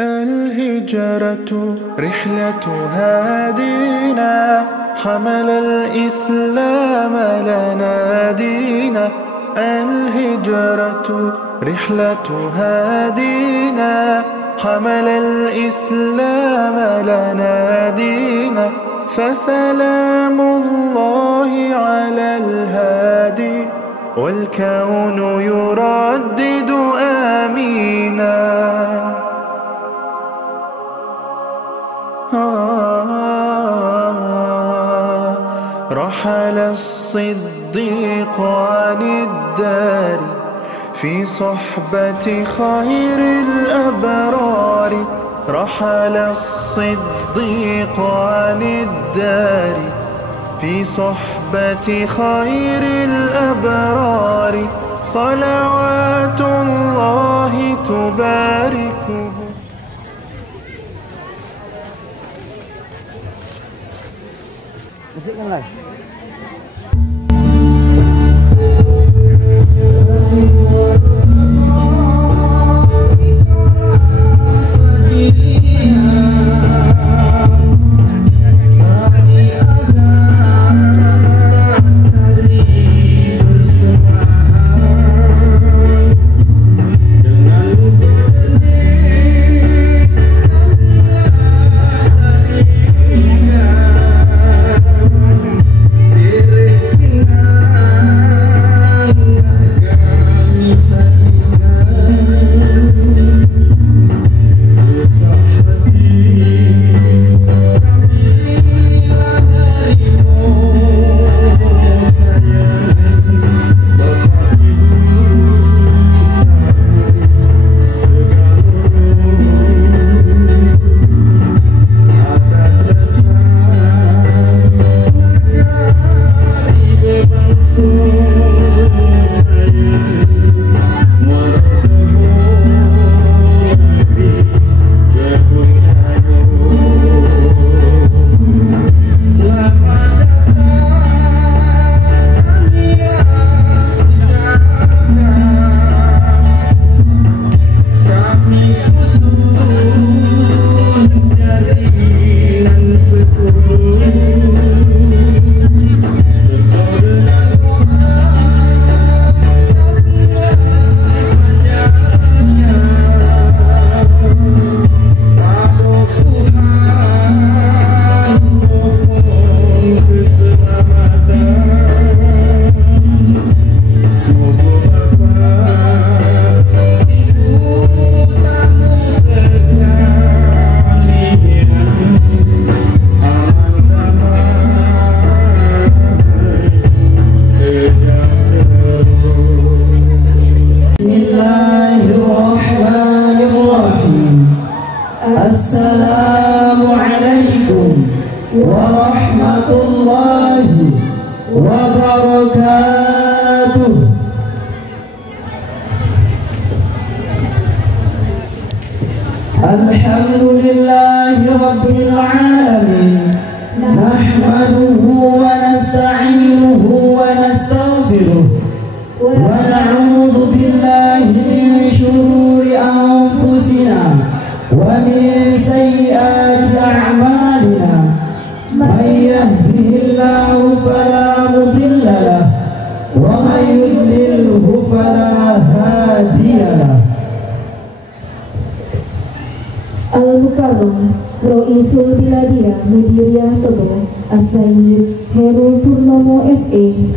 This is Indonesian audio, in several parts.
الهجرة رحلة هادينا حمل الإسلام لنا دينا. الهجرة رحلة هادينا حمل الإسلام لنا دينا. فسلام الله على الهادي والكون يردد آمينا. رحل الصديق عن الدار في صحبة خير الأبرار. رحل الصديق عن الدار في صحبة خير الأبرار. صلوات الله تباركه. Musik mulai. Assalamualaikum warahmatullahi wabarakatuh. Alhamdulillahi rabbil alamin. Nahmaduhu wa nasta'inuhu wa nastaghfiruh wa na'udzu billahi min shururi anfusina wa min sayyiati a'malina. Man yahdihillahu fala mudilla lahu wa man yudlilhu fala hadiya lahu. Al-Mukarram Roisul Biladiyah Mudiriyah Togo As-Sayyid Herul Purnomo S.A.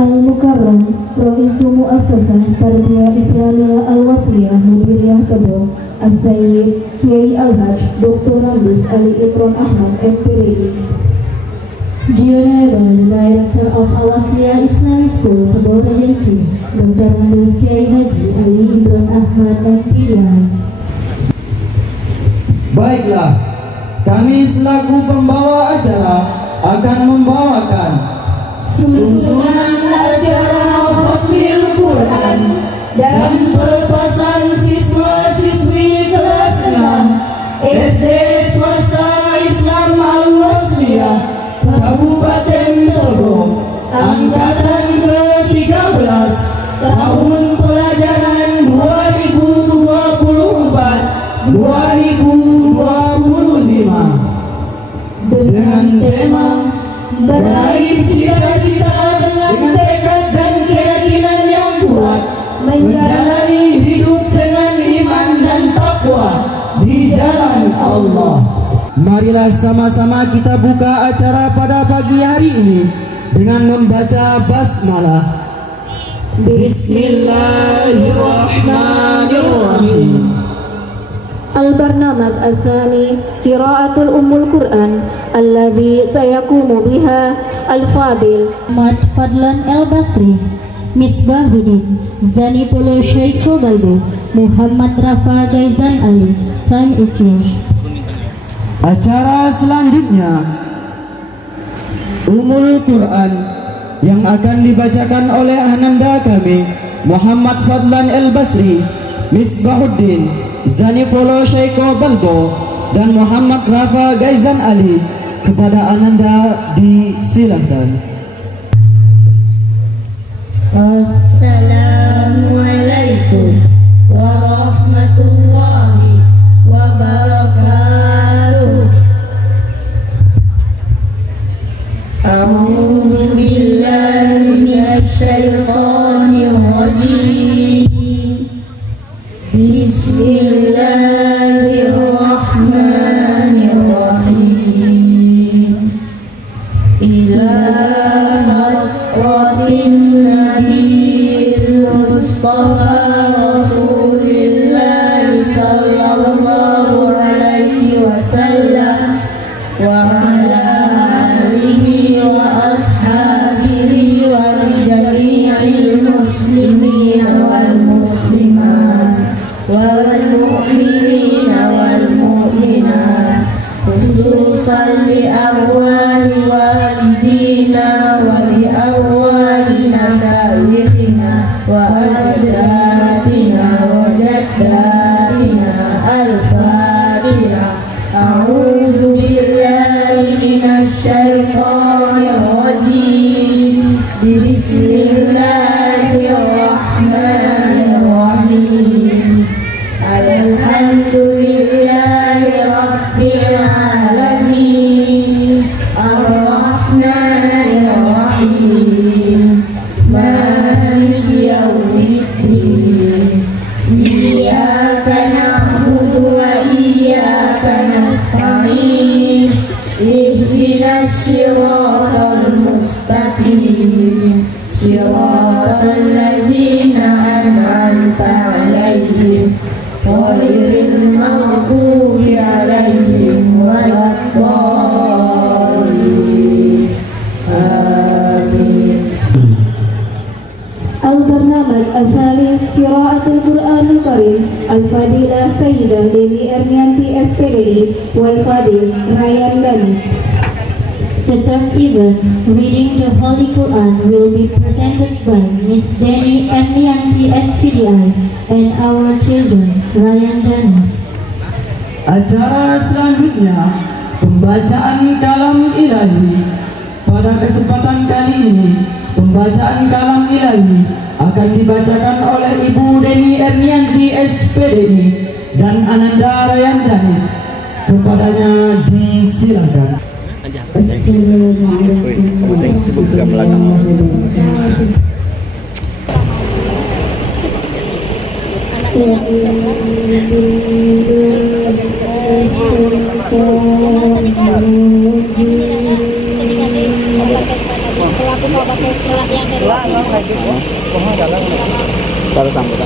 Al-Mukarram Roisul Muassasah Tarbiyah Islamiyah Al-Wasliyah Mudiriyah Togo As-Sayyid Kiai Al-Haj Dr. Randus Ali Ikron Ahmad MPRI. The Honorable Director of Al-Wasliyah Islamic School Togo Regency Dr. Randus Kiai Haji Ali Ikron Ahmad MPRI. Baiklah, kami selaku pembawa acara akan membawakan susunan acara Hafil Quran dan pelepasan siswa-siswi kelas 6 SD Swasta Islam Al-Wasliyah Kabupaten Togo Angkatan ke-13 tahun pelajaran 2024 marilah sama-sama kita buka acara pada pagi hari ini dengan membaca basmalah. Bismillahirrahmanirrahim. البرنامج الثاني قراءة أم القرآن الذي سيقوم بها الفاضل Muhammad Fadlan El-Basri, Misbahuddin, Zani Polo Sheikho Balbo, Muhammad Rafa Gaizan Ali. Time is yours. Acara selanjutnya Ummul Quran yang akan dibacakan oleh ananda kami Muhammad Fadlan El-Basri, Misbahuddin, Zani Polo Sheikho Balbo dan Muhammad Rafa Gaizan Ali. Kepada ananda disilahkan. Assalamualaikum warahmatullahi wabarakatuh. A'udzu billahi minasy syaithanir rajim. Bismillahirrahmanirrahim. Ila hadratin nabiyil mustafa rasulillah sallallahu alaihi wasallam wa ala alihi wa ashabihi wa jami'il muslimin wal muslimat wal mu'minina wal mu'minat, khususan li arwali walidina wa li arwali masyayikhina wa ajdadina wa jaddatina. Al-Fatiha. A'udzu billahi minasy syaithanir rajim. Bismillahirrahmanirrahim. Alhamdulillahi rabbil alamin. Ar-Rahmanir Rahim. Maliki yaumiddin. Iyyaka na'budu wa iyyaka nasta'in. Ihdinas siratal mustaqim. Siratal ladzina an'amta 'alaihim ghairil maghdubi 'alaihim waladdallin. Amin. البرنامج الثالث قراءة القرآن الكريم الفضيلة سيدة ديمي Ernianti SPDI والفضيل Ryan Danis. The third event, reading the Holy Quran, will be presented by Miss Jenny Ernianti SPDI and our children, Ryan Danis. Acara selanjutnya pembacaan kalam ilahi. Pada kesempatan kali ini pembacaan kalam ilahi akan dibacakan oleh Ibu Deni Ernianti SPDI dan Ananda Ryan Danis. Kepadanya disilakan. Cara sambutan.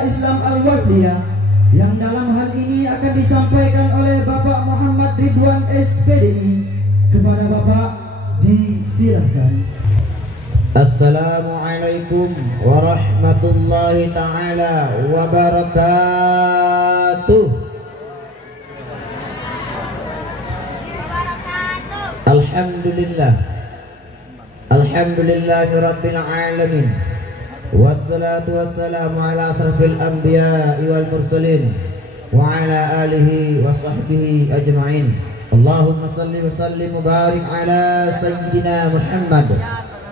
Madrasah Islam Al-Wasliyah yang dalam hal ini akan disampaikan oleh Bapak Muhammad Ridwan SPDI. Kepada Bapak disilahkan. Assalamualaikum warahmatullahi ta'ala wabarakatuh. Alhamdulillah, alhamdulillahi rabbil alamin, wassalatu wassalamu ala asrafil anbiya'i wal mursalin wa ala alihi wa sahbihi ajma'in. Allahumma salli wa sallim wa barik ala sayyidina Muhammad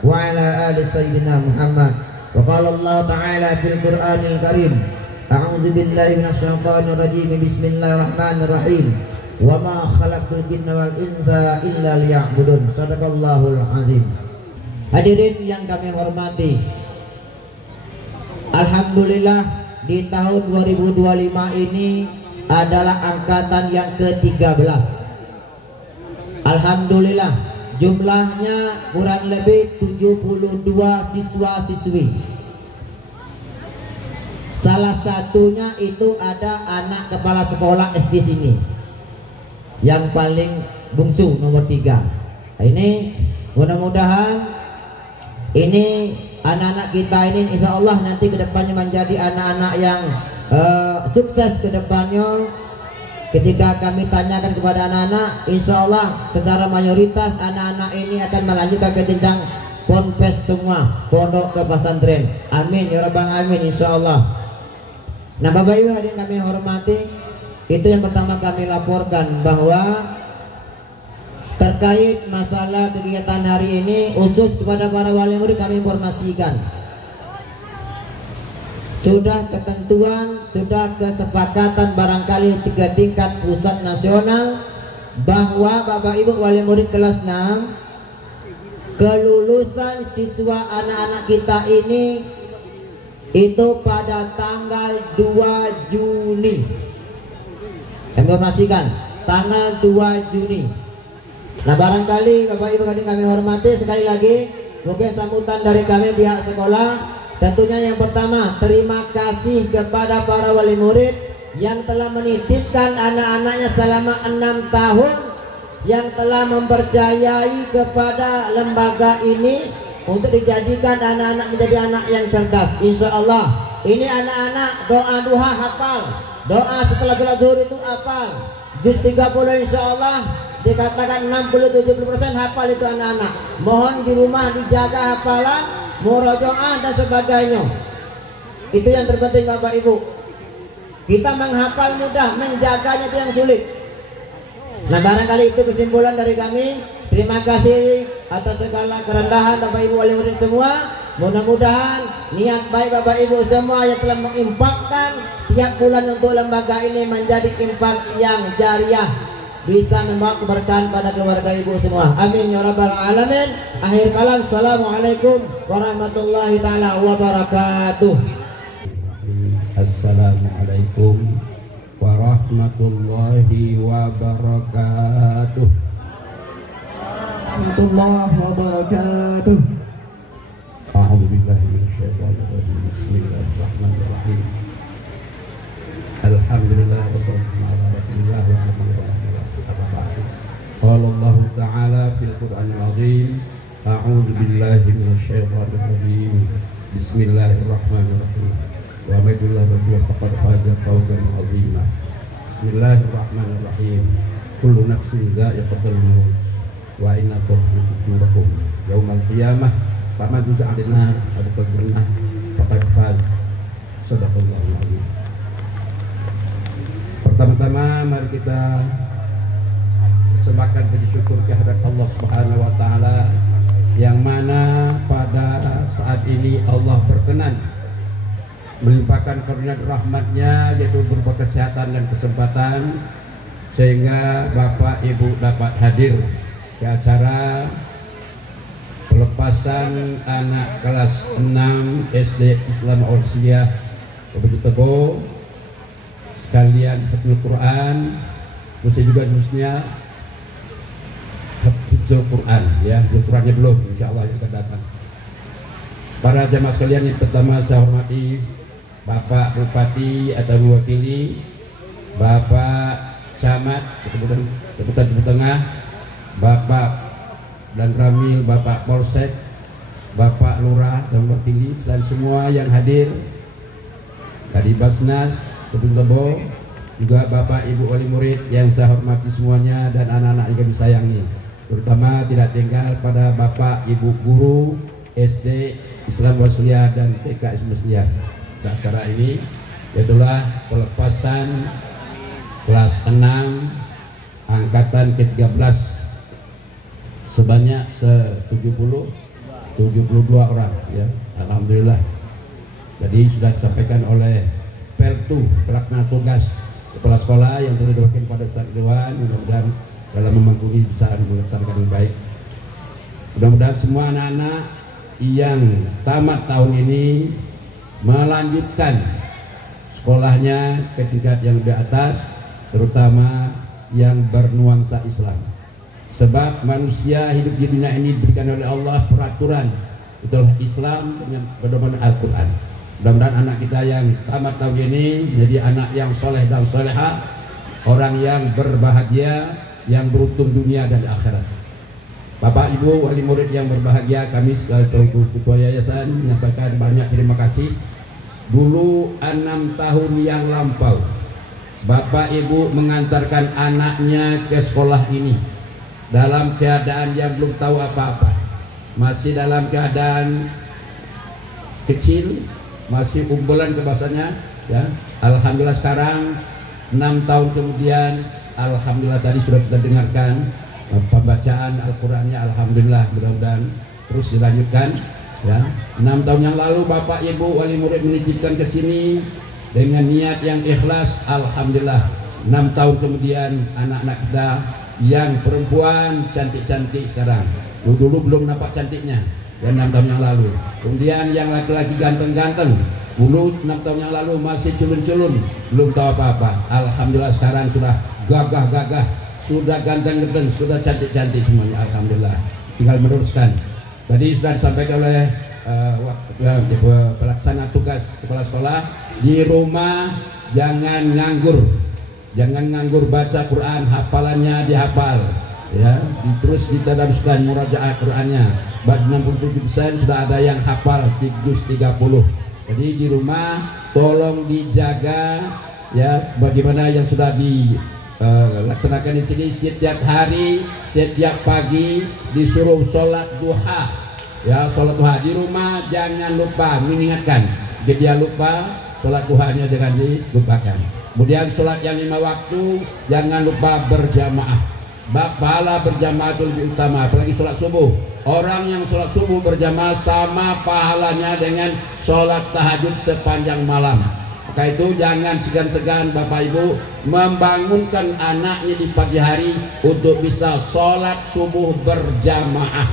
wa ala ali sayyidina Muhammad. Wa qala Allah ta'ala fil Qur'anil Karim, a'udzu billahi minasy syaithanir rajim, bismillahirrahmanirrahim, wa ma khalaqtul jinna wal insa illa liya'budun. Shadaqallahul azim. Hadirin yang kami hormati, alhamdulillah di tahun 2025 ini adalah angkatan yang ke-13. Alhamdulillah jumlahnya kurang lebih 72 siswa-siswi. Salah satunya itu ada anak kepala sekolah SD sini, yang paling bungsu nomor 3. Nah, ini mudah-mudahan ini anak-anak kita ini insya Allah nanti kedepannya menjadi anak-anak yang sukses kedepannya. Ketika kami tanyakan kepada anak-anak, insya Allah secara mayoritas anak-anak ini akan melanjutkan ke jenjang ponpes semua, pondok ke pesantren. Amin ya rabbal alamin, insya Allah. Nah Bapak Ibu hadirin kami hormati, itu yang pertama kami laporkan bahwa terkait masalah kegiatan hari ini, khusus kepada para wali murid kami informasikan, sudah ketentuan, sudah kesepakatan barangkali 3 tingkat pusat nasional bahwa Bapak Ibu wali murid kelas 6 kelulusan siswa anak-anak kita ini itu pada tanggal 2 Juni. Informasikan tanggal 2 Juni. Nah barangkali Bapak Ibu kami hormati, sekali lagi mungkin sambutan dari kami pihak sekolah. Tentunya yang pertama, terima kasih kepada para wali murid yang telah menitipkan anak-anaknya selama 6 tahun, yang telah mempercayai kepada lembaga ini untuk dijadikan anak-anak menjadi anak yang cerdas. Insya Allah ini anak-anak doa duha hafal, doa setelah sholat zuhur itu hafal, juz 30 insya Allah dikatakan 60-70% hafal itu anak-anak. Mohon di rumah dijaga hafalan, murojaah dan sebagainya. Itu yang terpenting Bapak Ibu. Kita menghafal mudah, menjaganya itu yang sulit. Nah barangkali itu kesimpulan dari kami. Terima kasih atas segala kerendahan Bapak Ibu wali murid semua. Mudah-mudahan niat baik Bapak Ibu semua yang telah menginfakkan tiap bulan untuk lembaga ini menjadi infak yang jariah, bisa membawa keberkahan pada keluarga ibu semua. Amin ya rabbal alamin. Akhir kalam, assalamualaikum warahmatullahi taala wabarakatuh. Assalamualaikum warahmatullahi wabarakatuh. Warahmatullahi wabarakatuh. A'udzu billahi minasyaitonir rajim. Bismillahirrahmanirrahim. Alhamdulillah wassalatu ala rasulillah wa ala alihi Qala Allah Ta'ala fil Qur'anil Azim, a'udzu billahi minasyaitonir rajim. Bismillahirrahmanirrahim. Wa may yudlil faqad faza fawzan 'azima. Bismillahirrahmanirrahim. Kullu nafsin dha'iqatul maut wa innakum tu'rakum yaumal qiyamah faman zuhziha 'anil nar faqad faz. Shadaqallahul azim. Pertama-tama mari kita persembahkan puji syukur kehadirat Allah Subhanahu wa taala, yang mana pada saat ini Allah berkenan melimpahkan karunia rahmatnya, yaitu berupa kesehatan dan kesempatan, sehingga Bapak Ibu dapat hadir di acara pelepasan anak kelas 6 SD Islam Al-Wasliyah Kabupaten Tebo, sekalian Hafizul Quran, juga khususnya Hafizul Quran, ya, Hafizul Qurannya belum, insya Allah akan datang. Para jamaah sekalian, yang pertama saya hormati Bapak Bupati atau mewakili Bapak Camat Keputusan Timur Tengah, Bapak dan Ramil, Bapak Polsek, Bapak Lurah dan mewakili dan semua yang hadir, Kadi Basnas Kebun Tebo, juga Bapak Ibu wali murid yang saya hormati semuanya dan anak-anak yang kami sayangi, terutama tidak tinggal pada Bapak Ibu guru SD Islam Wasliyah dan TK Islam Wasliyah. Acara ini yaitulah pelepasan kelas 6 angkatan ke-13 sebanyak 72 orang ya. Alhamdulillah. Jadi sudah disampaikan oleh Pertu pelaksana tugas kepala sekolah yang telah diwakilkan pada Ustaz Ridwan, mudah-mudahan dalam memangkuli bisa melaksanakan dengan baik. Mudah-mudahan semua anak-anak yang tamat tahun ini melanjutkan sekolahnya ke tingkat yang di atas, terutama yang bernuansa Islam. Sebab manusia hidup di dunia ini diberikan oleh Allah peraturan, itulah Islam dengan pedoman Al-Quran. Mudah-mudahan anak kita yang tamat tahun ini menjadi anak yang soleh dan soleha, orang yang berbahagia, yang beruntung dunia dan akhirat. Bapak Ibu wali murid yang berbahagia, kami selaku ketua yayasan menyampaikan banyak terima kasih. Dulu 6 tahun yang lampau Bapak Ibu mengantarkan anaknya ke sekolah ini dalam keadaan yang belum tahu apa-apa, masih dalam keadaan kecil, masih umbulan kebahasanya ya. Alhamdulillah sekarang 6 tahun kemudian, alhamdulillah tadi sudah kita dengarkan pembacaan Al-Qurannya, alhamdulillah, mudah-mudahan terus dilanjutkan ya. 6 tahun yang lalu Bapak Ibu wali murid menitipkan ke sini dengan niat yang ikhlas, alhamdulillah 6 tahun kemudian anak-anak kita yang perempuan cantik-cantik sekarang, dulu belum nampak cantiknya ya 6 tahun yang lalu. Kemudian yang laki-laki ganteng-ganteng, dulu 6 tahun yang lalu masih culun-culun, belum tahu apa-apa, alhamdulillah sekarang sudah gagah-gagah, sudah ganteng-ganteng, sudah cantik-cantik semuanya, alhamdulillah. Tinggal meneruskan. Tadi sudah disampaikan oleh pelaksana tugas kepala sekolah, di rumah jangan nganggur baca Quran, hafalannya dihafal ya, terus ditadaruskan murajaah Qurannya. 67% sudah ada yang hafal juz 30. Jadi di rumah tolong dijaga ya, bagaimana yang sudah laksanakan di sini. Setiap hari, setiap pagi disuruh sholat duha ya, sholat duha di rumah jangan lupa, mengingatkan jika dia lupa sholat duhanya jangan dilupakan. Kemudian sholat yang 5 waktu jangan lupa berjamaah, pahala berjamaah itu lebih utama, apalagi sholat subuh. Orang yang sholat subuh berjamaah sama pahalanya dengan sholat tahajud sepanjang malam. Maka itu jangan segan-segan Bapak Ibu membangunkan anaknya di pagi hari untuk bisa sholat subuh berjamaah.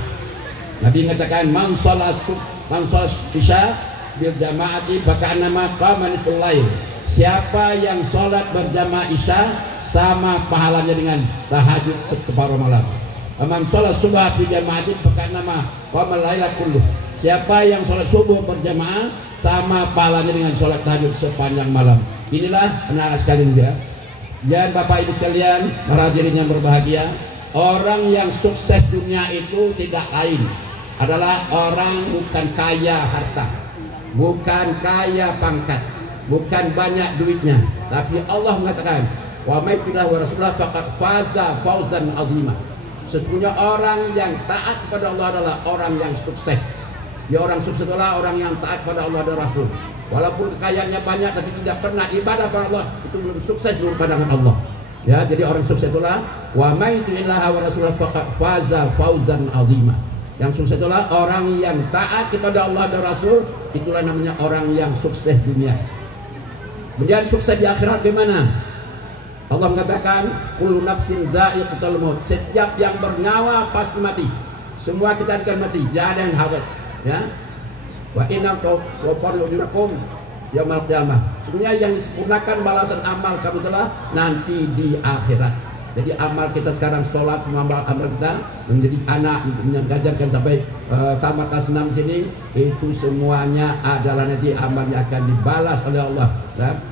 Nabi mengatakan man sholat isya bil jamaati faka'annama qama nisful lail. Siapa yang sholat berjamaah isya sama pahalanya dengan tahajud separuh malam. Man sholat subuh bil jamaati faka'annama qama laila kulluh. Siapa yang sholat subuh berjamaah sama pahalanya dengan sholat tahajud sepanjang malam. Inilah anak-anak sekalian ya. Dan Bapak Ibu sekalian, para hadirin yang berbahagia, orang yang sukses dunia itu tidak lain adalah orang bukan kaya harta, bukan kaya pangkat, bukan banyak duitnya, tapi Allah mengatakan wa may yuti'illah wa rasulahu faqad faza fawzan azima. Sesungguhnya orang yang taat kepada Allah adalah orang yang sukses. Ya, orang sukses adalah orang yang taat pada Allah dan Rasul. Walaupun kekayaannya banyak tapi tidak pernah ibadah pada Allah, itu belum sukses menurut pandangan Allah. Ya, jadi orang sukses itulah wa may yuti'illah wa rasulahu faqad faza fawzan azima. Yang sukses itulah orang yang taat kepada Allah dan Rasul, itulah namanya orang yang sukses dunia. Kemudian sukses di akhirat bagaimana? Allah mengatakan kullu nafsin dha'iqatul maut. Setiap yang bernyawa pasti mati. Semua kita akan mati, tidak ada yang awet. Ya, wa inna ujurakum yaumil qiyamah. Sebenarnya yang disempurnakan balasan amal kamu telah nanti di akhirat. Jadi amal kita sekarang sholat, semua amal kita menjadi anak mengajarkan sampai tamat kelas 6 sini, itu semuanya adalah nanti amalnya akan dibalas oleh Allah.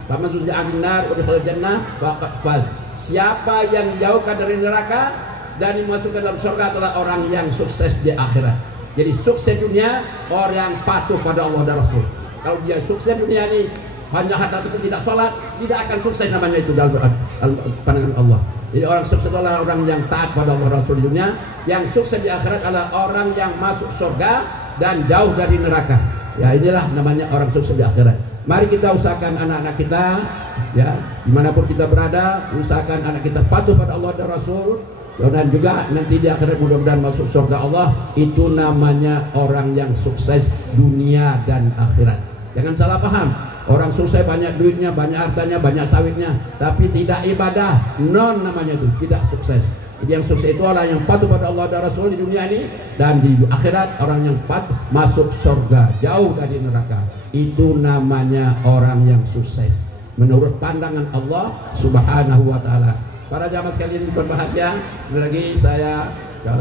Faman zuhziha 'anil nar wa dakhala jannah faqad faz. Siapa yang dijauhkan dari neraka dan dimasukkan dalam surga adalah orang yang sukses di akhirat. Jadi sukses dunia orang yang patuh pada Allah dan Rasul. Kalau dia sukses dunia ini hanya harta itu tidak sholat, tidak akan sukses namanya itu dalam pandangan Allah. Jadi orang sukses adalah orang yang taat pada Allah Rasul di dunia. Yang sukses di akhirat adalah orang yang masuk surga dan jauh dari neraka. Ya, inilah namanya orang sukses di akhirat. Mari kita usahakan anak-anak kita, ya, dimanapun kita berada, usahakan anak kita patuh pada Allah dan Rasul. Dan juga nanti di akhirat mudah-mudahan masuk surga Allah. Itu namanya orang yang sukses dunia dan akhirat. Jangan salah paham, orang sukses banyak duitnya, banyak hartanya, banyak sawitnya, tapi tidak ibadah, non namanya itu, tidak sukses. Jadi yang sukses itu orang yang patuh pada Allah dan Rasul di dunia ini, dan di akhirat orang yang patuh masuk surga, jauh dari neraka. Itu namanya orang yang sukses menurut pandangan Allah Subhanahu wa Ta'ala. Para jamaah sekalian yang berbahagia, lagi saya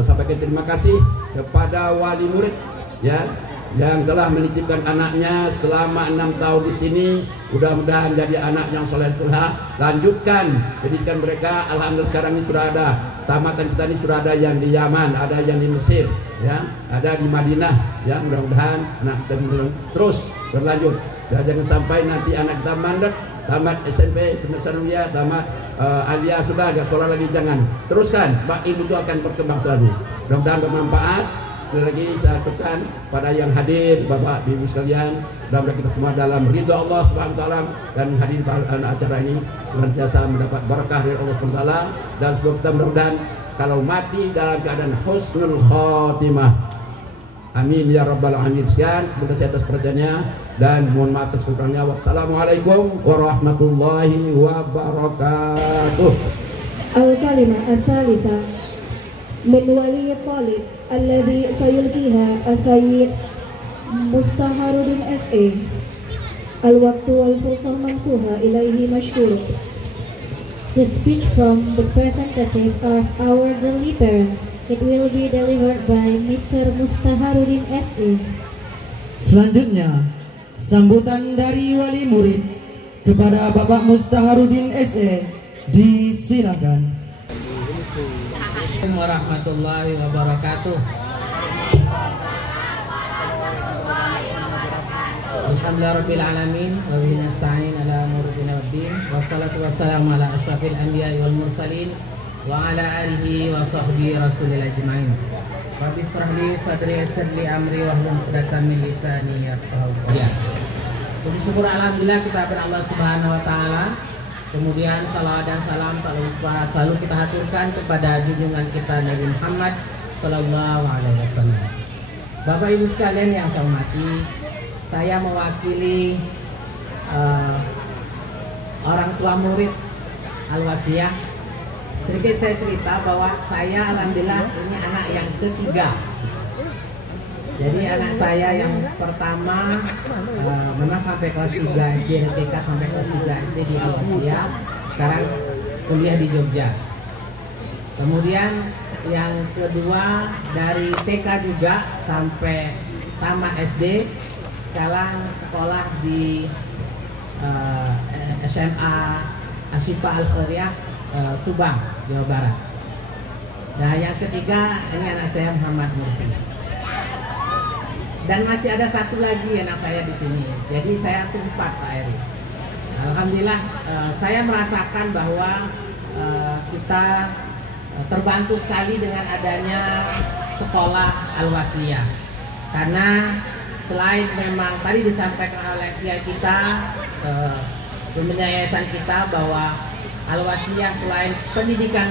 sampaikan terima kasih kepada wali murid, ya, yang telah menitipkan anaknya selama 6 tahun di sini. Mudah-mudahan jadi anak yang soleh sulha. Lanjutkan pendidikan mereka. Alhamdulillah sekarang ini sudah ada tamatan kita ini, sudah ada yang di Yaman, ada yang di Mesir, ya, ada di Madinah. Ya, mudah-mudahan anak kita terus berlanjut. Ya, jangan sampai nanti anak kita mandek, tamat SMP, sanawiyah, tamat aliyah, sudah agak sekolah lagi, jangan. Teruskan, ilmu itu akan berkembang selalu. Mudah-mudahan bermanfaat. Sekali lagi saya tekan pada yang hadir, Bapak Ibu sekalian, mudah-mudahan kita semua dalam ridha Allah Subhanahu wa taala dan hadir pada acara ini senantiasa mendapat berkah dari Allah Subhanahu wa taala, dan semoga kita mudah-mudahan kalau mati dalam keadaan husnul khotimah. Amin ya rabbal alamin. Sekian, terima kasih atas perhatiannya dan mohon maaf atas kekurangannya. Wassalamualaikum warahmatullahi wabarakatuh. Al-kalimah al-thalitha min wali talib alladhi sayulkiha al-sayyid Mustaharuddin S.A. Al-waqtu wal-fursah mansuha ilaihi mashkur. The speech from the representative of our dearly parents. It will be delivered by Mr. Mustaharuddin S.A. Selanjutnya, sambutan dari wali murid kepada Bapak Mustaharuddin S.A. disilakan. Assalamualaikum warahmatullahi wabarakatuh. Alhamdulillahirabbil alamin wa bihi nasta'in ala umuri dunya waddin. Wassalatu wassalamu ala asyrafil anbiya'i wal mursalin wa ala alihi wa sahbihi rasulil ajmain. Rabbi shrah li sadri yassir li amri wahlul 'uqdatam min lisani yafqahu qawli. Puji syukur alhamdulillah kita kepada Allah Subhanahu wa taala. Kemudian salawat dan salam tak lupa selalu kita haturkan kepada junjungan kita Nabi Muhammad sallallahu alaihi wasallam. Bapak Ibu sekalian yang saya hormati, saya mewakili orang tua murid Al-Wasiyah. Sedikit saya cerita bahwa saya alhamdulillah ini anak yang ketiga. Jadi anak saya yang pertama memang sampai kelas 3 SD dan TK, sampai kelas 3 SD di Al-Wasiyah, sekarang kuliah di Jogja. Kemudian yang kedua dari TK juga sampai tamat SD, sekarang sekolah di SMA Asyifa Al-Khairiyah Subang, Jawa Barat. Nah yang ketiga ini anak saya Muhammad Mursi. Dan masih ada satu lagi anak saya di sini. Jadi saya tuh 4 Pak Eri. Alhamdulillah saya merasakan bahwa kita terbantu sekali dengan adanya sekolah Al-Wasiyah. Karena selain memang tadi disampaikan oleh kiai kita, yayasan kita bahwa Al-Wasiyah selain pendidikan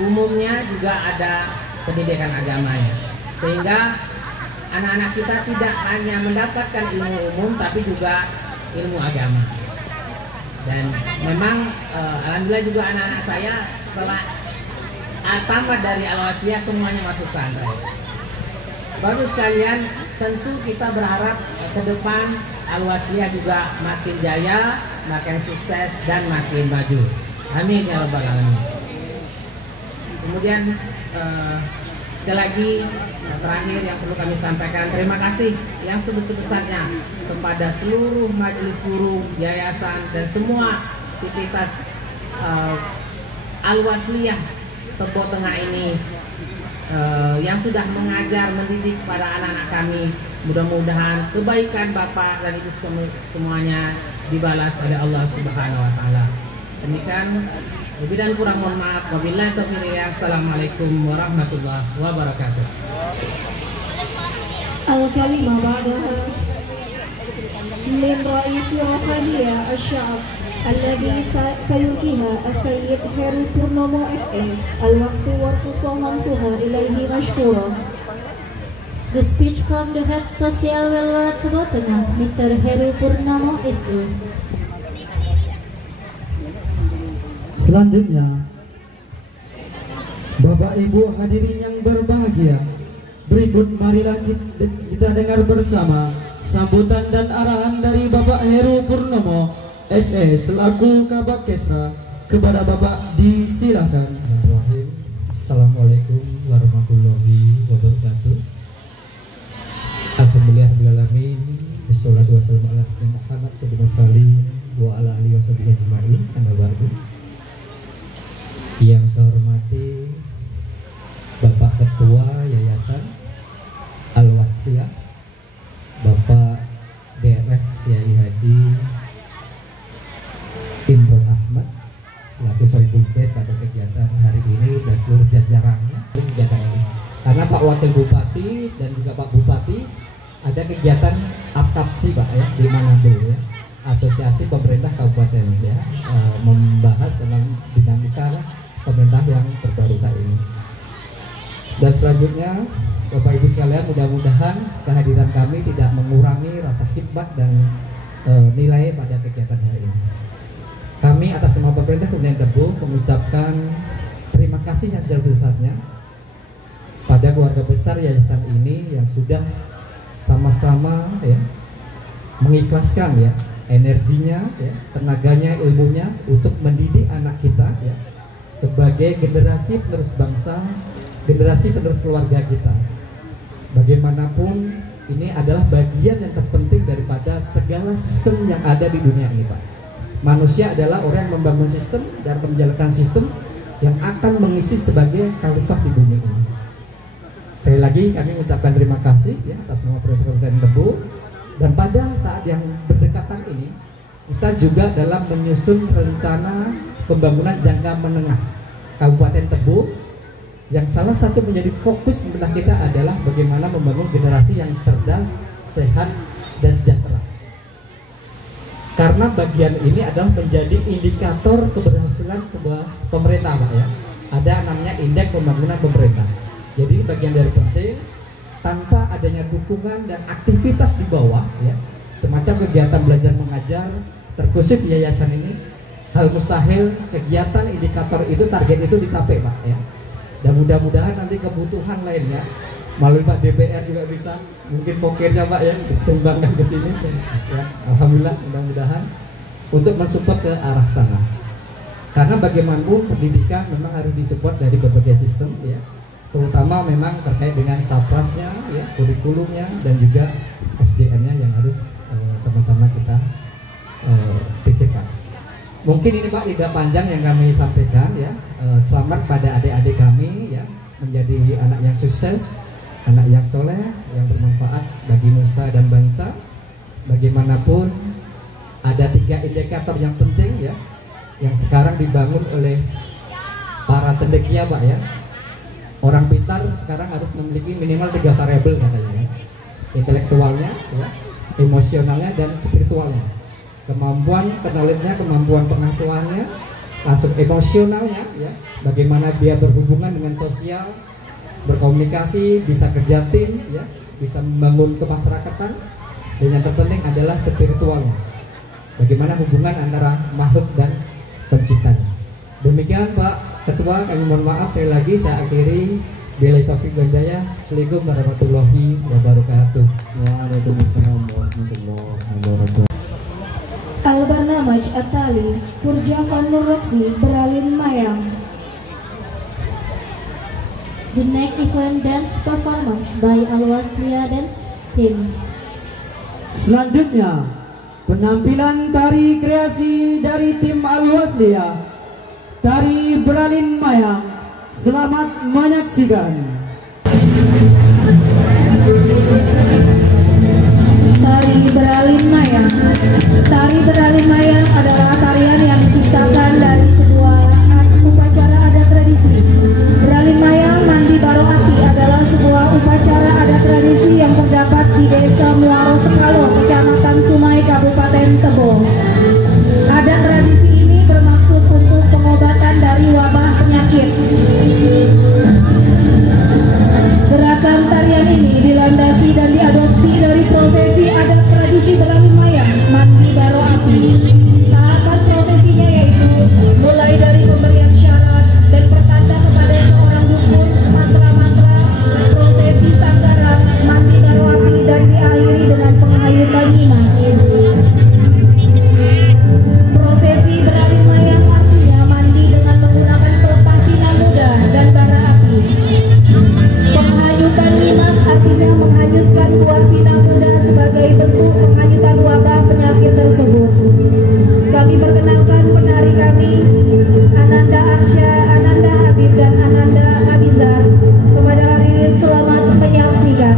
umumnya juga ada pendidikan agamanya. Sehingga anak-anak kita tidak hanya mendapatkan ilmu umum tapi juga ilmu agama. Dan memang alhamdulillah juga anak-anak saya setelah tamat dari Al-Wasiyah semuanya masuk pesantren. Baru sekalian, tentu kita berharap ke depan Al-Wasiyah juga makin jaya, makin sukses dan makin maju. Amin ya rabbal alamin. Kemudian sekali lagi terakhir yang perlu kami sampaikan, terima kasih yang sebesar-besarnya kepada seluruh majelis guru, yayasan dan semua sivitas Al-Wasliyah Tebo Tengah ini yang sudah mengajar, mendidik kepada anak-anak kami. Mudah-mudahan kebaikan Bapak dan Ibu semuanya dibalas oleh Allah Subhanahu wa taala. Demikian, lebih dan kurang mohon maaf. Wabillahi taufiq. Assalamualaikum warahmatullahi wabarakatuh. Al-kalimah ba'daha min raisi Rohaniya Asy'ab alladhi sayulqiha As-Sayyid Heru Purnomo S.A. Al-waqtu warfusuh mamsuha ilaihi mashkura. The speech from the Head Social Welfare Tebo Tengah, Mr. Heru Purnomo S.A. Selanjutnya, Bapak Ibu hadirin yang berbahagia, berikut marilah kita dengar bersama sambutan dan arahan dari Bapak Heru Purnomo SE selaku Kabak Kesra. Kepada Bapak disilahkan. Assalamualaikum warahmatullahi wabarakatuh. Alhamdulillahirrahmanirrahim. Wassalatu wassalamu ala sayyidina Muhammad wa ala alihi washabihi ajma'in. Amma ba'du. Yang saya hormati Bapak Ketua Yayasan Al-Wasliyah, Bapak DRS Kiai Haji Imron Ahmad selaku Sohibul Bait pada kegiatan hari ini dan seluruh jajarannya kegiatan ini. Karena Pak Wakil Bupati dan juga Pak Bupati ada kegiatan APKAPSI Pak ya di Manado ya, Asosiasi Pemerintah Kabupaten ya, membahas tentang dinamika pemerintah yang terbaru saat ini. Dan selanjutnya Bapak Ibu sekalian, mudah-mudahan kehadiran kami tidak mengurangi rasa khidmat dan nilai pada kegiatan hari ini. Kami atas nama pemerintah Kabupaten Tebo mengucapkan terima kasih yang sebesar-besarnya pada keluarga besar yayasan ini yang sudah sama-sama ya mengikhlaskan ya energinya, ya, tenaganya, ilmunya untuk mendidik anak kita ya sebagai generasi penerus bangsa, generasi penerus keluarga kita. Bagaimanapun ini adalah bagian yang terpenting daripada segala sistem yang ada di dunia ini Pak. Manusia adalah orang yang membangun sistem dan menjalankan sistem yang akan mengisi sebagai khalifah di bumi ini. Sekali lagi kami mengucapkan terima kasih ya atas nama Pemerintah Kabupaten Tebo. Dan pada saat yang berdekatan ini kita juga dalam menyusun rencana pembangunan jangka menengah Kabupaten Tebo, yang salah satu menjadi fokus pemerintah kita adalah bagaimana membangun generasi yang cerdas, sehat, dan sejahtera. Karena bagian ini adalah menjadi indikator keberhasilan sebuah pemerintah Pak ya. Ada namanya indeks pembangunan pemerintah. Jadi bagian dari penting, tanpa adanya dukungan dan aktivitas di bawah ya, semacam kegiatan belajar mengajar terkhusus yayasan ini, hal mustahil kegiatan indikator itu, target itu dicapai Pak ya. Dan mudah-mudahan nanti kebutuhan lainnya melalui Pak DPR juga bisa, mungkin pokirnya Pak ya, disumbangkan ke sini ya. Alhamdulillah, mudah-mudahan untuk mensupport ke arah sana. Karena bagaimanapun pendidikan memang harus disupport dari berbagai sistem ya, terutama memang terkait dengan saprasnya ya, kurikulumnya, dan juga SDM-nya yang harus sama-sama kita pikirkan. Mungkin ini Pak tidak panjang yang kami sampaikan ya. Selamat pada adik-adik kami ya, menjadi anak yang sukses, anak yang soleh, yang bermanfaat bagi nusa dan bangsa. Bagaimanapun ada 3 indikator yang penting ya, yang sekarang dibangun oleh para cendekia Pak ya. Orang pintar sekarang harus memiliki minimal 3 variabel katanya ya. Intelektualnya ya, emosionalnya, dan spiritualnya. Kemampuan knowledge-nya, kemampuan pengetahuannya, langsung emosionalnya ya, bagaimana dia berhubungan dengan sosial, berkomunikasi, bisa kerja tim ya, bisa membangun kemasyarakatan, dan yang terpenting adalah spiritualnya, bagaimana hubungan antara makhluk dan penciptanya. Demikian Pak Ketua, kami mohon maaf sekali lagi, saya akhiri. Billahi taufiq wal hidayah. Assalamualaikum warahmatullahi wabarakatuh. Waalaikumsalam warahmatullahi wabarakatuh. Al-Barnamaj At-Tali Furja Fanur Roksi Beralin Mayang. The next event dance performance by Al-Waslia Dance Team. Selanjutnya, penampilan tari kreasi dari tim Al-Waslia, tari beralin mayang. Selamat menyaksikan. Tari beralin mayang. Tari beralin mayang adalah tarian yang diciptakan dari sebuah upacara adat tradisi. Beralin mayang mandi baro api adalah sebuah upacara adat tradisi yang terdapat di Desa Muaro Sekalo, Kecamatan Sumai, Kabupaten Tebo. Adat tradisi ini bermaksud untuk pengobatan dari wabah penyakit. Gerakan tarian ini dilandasi dan diadopsi dari prosesi adat tradisi beralin mayang mandi baro api. Tahapan prosesinya yaitu mulai dari pemberian syarat dan pertanda kepada seorang dukun, mantra-mantra, prosesi sanggaran, mandi baro api, dan diakhiri dengan penghayutan nyimas. Prosesi beralin mayang artinya mandi dengan menggunakan pelepah pinang muda dan bara api. Penghanyutan nyimas artinya menghanyutkan buah pinang muda sebagai bentuk penghanyutan wabah penyakit tersebut. Kami perkenalkan penari kami, Ananda Arsya, Ananda Habib, dan Ananda Abizar. Kepada hadirin selamat menyaksikan.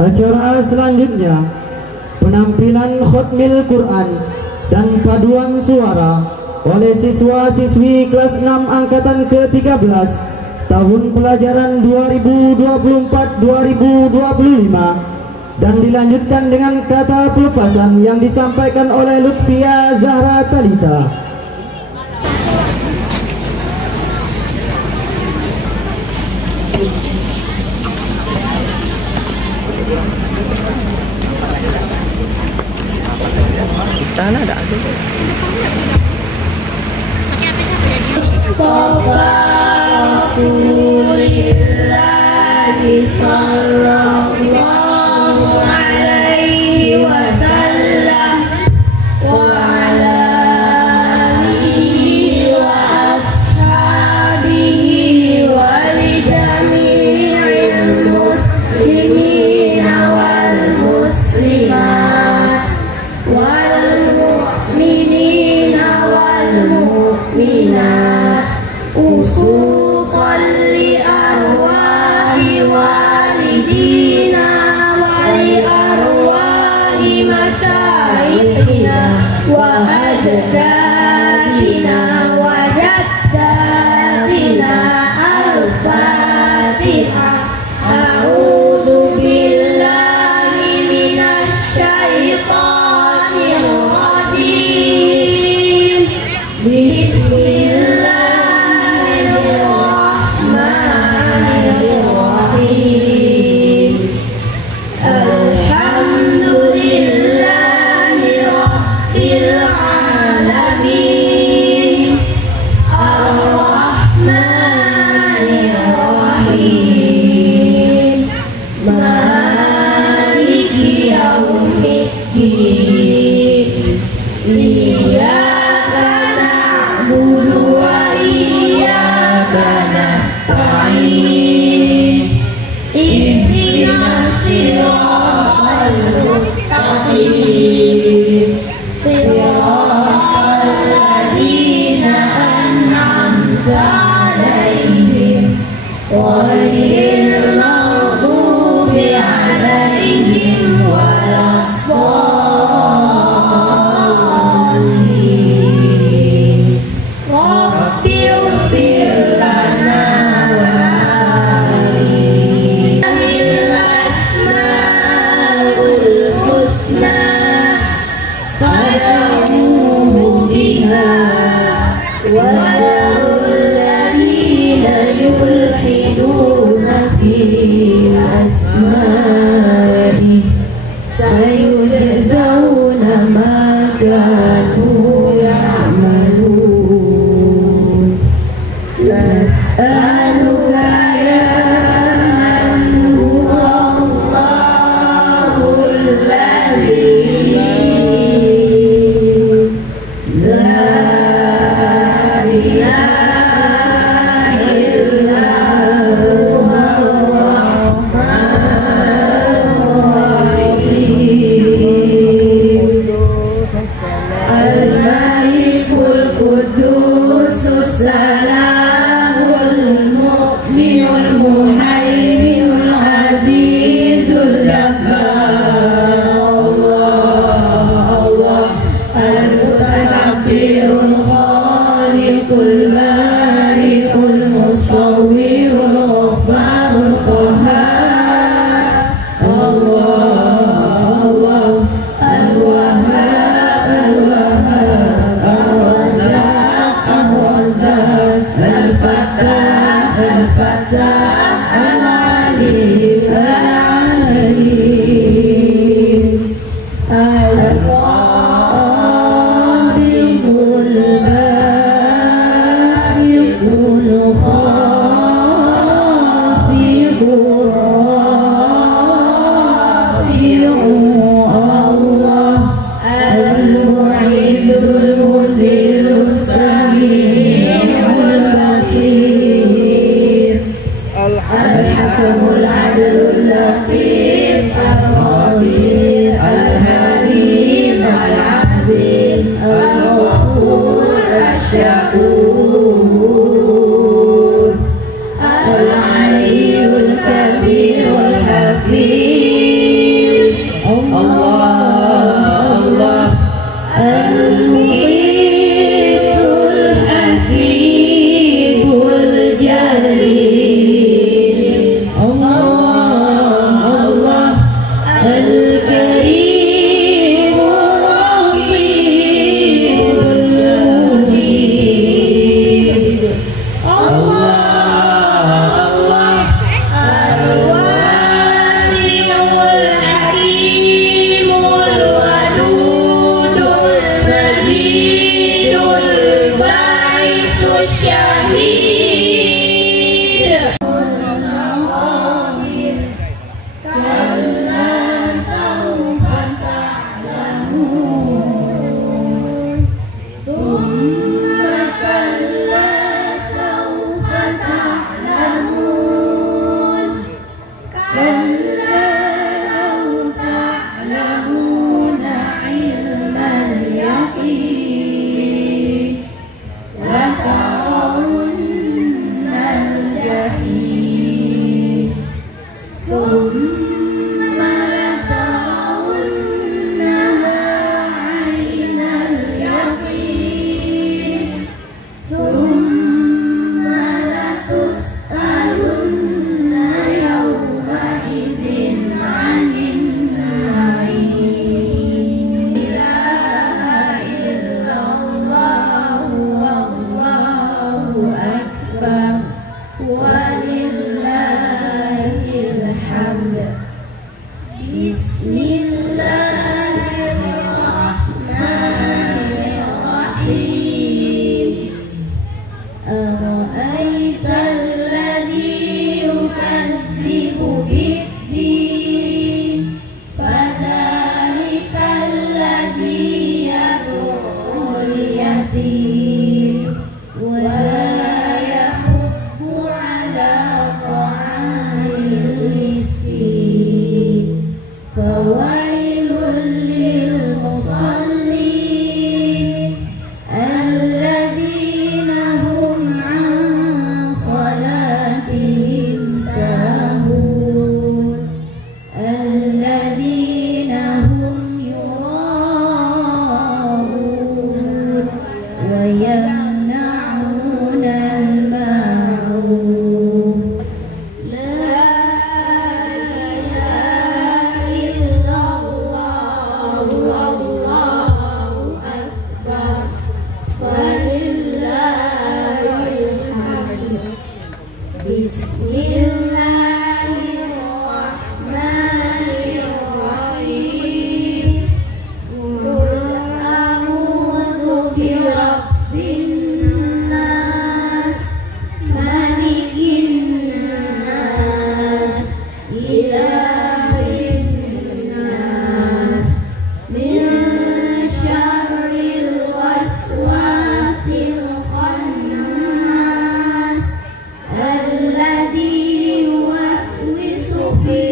Acara selanjutnya penampilan khotmil Quran dan paduan suara oleh siswa-siswi kelas 6 angkatan ke-13 tahun pelajaran 2024-2025 dan dilanjutkan dengan kata pelepasan yang disampaikan oleh Lutfia Zahra Talita. Tanah ada aja. Mustafa Rasulillah sallallahu alaihi wasallam wa ala alihi wa ashabihi wa li jami'il muslimin wal muslimat wal mu'minina wal mu'minat khususan li arwahi walidina wa li arwahi masyayikhina wa ajdadina wa jaddatina al-Fatihah. A'udzu billahi minasy syaithanir rajim. Bismillahirrahmanirrahim. Alhamdulillahi rabbil alamin. Ar-Rahmanir Rahim. Maliki yaumiddin. Iyyaka na'budu wa iyyaka nasta'in. Ihdinas siratal mustaqim. Siratal ladzina an'amta 'alaihim ghairil maghdubi 'alaihim waladdallin. Rabbighfir lana bil asmaul husna fad'uhu biha wa dharul ladina yulhiduna fi asma'i sayujzauna ma kanu ya'malun. Nas'aluka ya man huwa Allahul ladzi la ilaha illa huwa Al-Malikul Qudusus Salamul Mu'minul Muhaiminul Azizul Jabbar. Allah Al-Mutakabbirul Khaliqul Bari'ul Musawwirul Ghaffarul Qahhar. Allah Al-Wahhab Al-Wahhab Ar-Razzaq Ar-Razzaq Al-Fattah Al-Fattah Al-Alim Al-Alim. Al-Qadirul Basitul Khafidur Rafi'u. Allah Al-Mu'izzul Muzillus Sami'ul Basir. Al-Hakamul Adlul Latif Al-Khabir Al-Halim Al-Azim Al-Ghafur Al-Syakur Al-Aliyyul Kabirul Hafiz. كلا لو تعلمون علم اليقين لترون الجحيم ثم لترونها عين اليقين ثم لتسألن يومئذ عن النعيم لا إله إلا الله والله أكبر ولله الحمد بسم الله الرحمن الرحيم أرأيت الذي يكذب بالدين فذلك الذي يدعو اليتيم ولا يحض على طعام المسكين فويل للمصلين الذين هم عن صلاتهم ساهون الذين هم يراءون ويمنعون الماعون لا إله إلا الله والله أكبر ولله الحمد بسم الله الرحمن الرحيم قل أعوذ برب الناس ملك الناس إله الناس من شر الوسواس الخناس الذي يوسوس في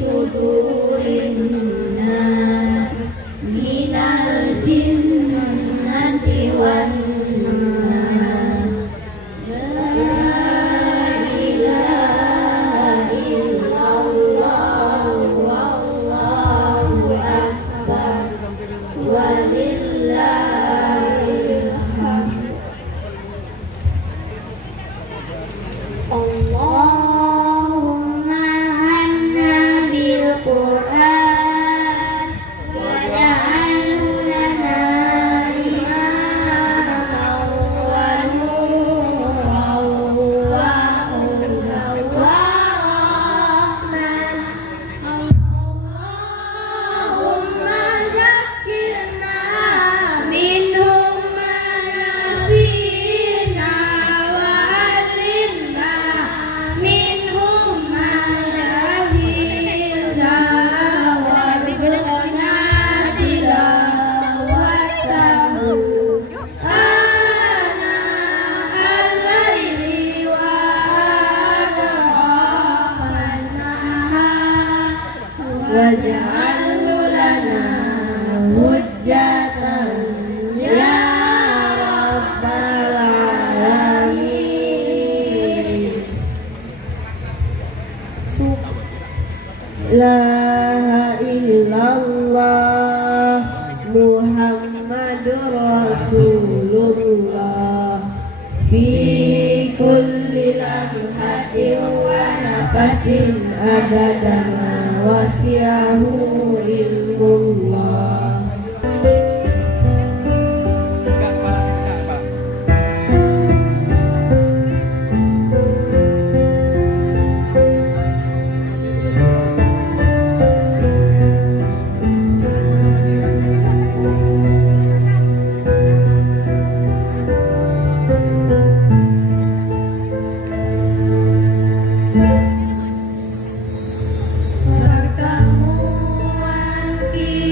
صدور الناس من الجنة والناس لا إله إلا الله والله أكبر ولله الحمد اللهم عنا بالقرآن واجعله لنا إماما ونورا وهدى ورحمة اللهم ذكرنا منه ما نسينا وعلمنا منه ما جهلنا وارزقنا تلاوته آناء الليل وأطراف النهار واجعله لنا حجة يا رب العالمين لا إله إلا الله محمد رسول الله في كل لمحة ونفس عدد ما وسعه علم الله Pertemuan kita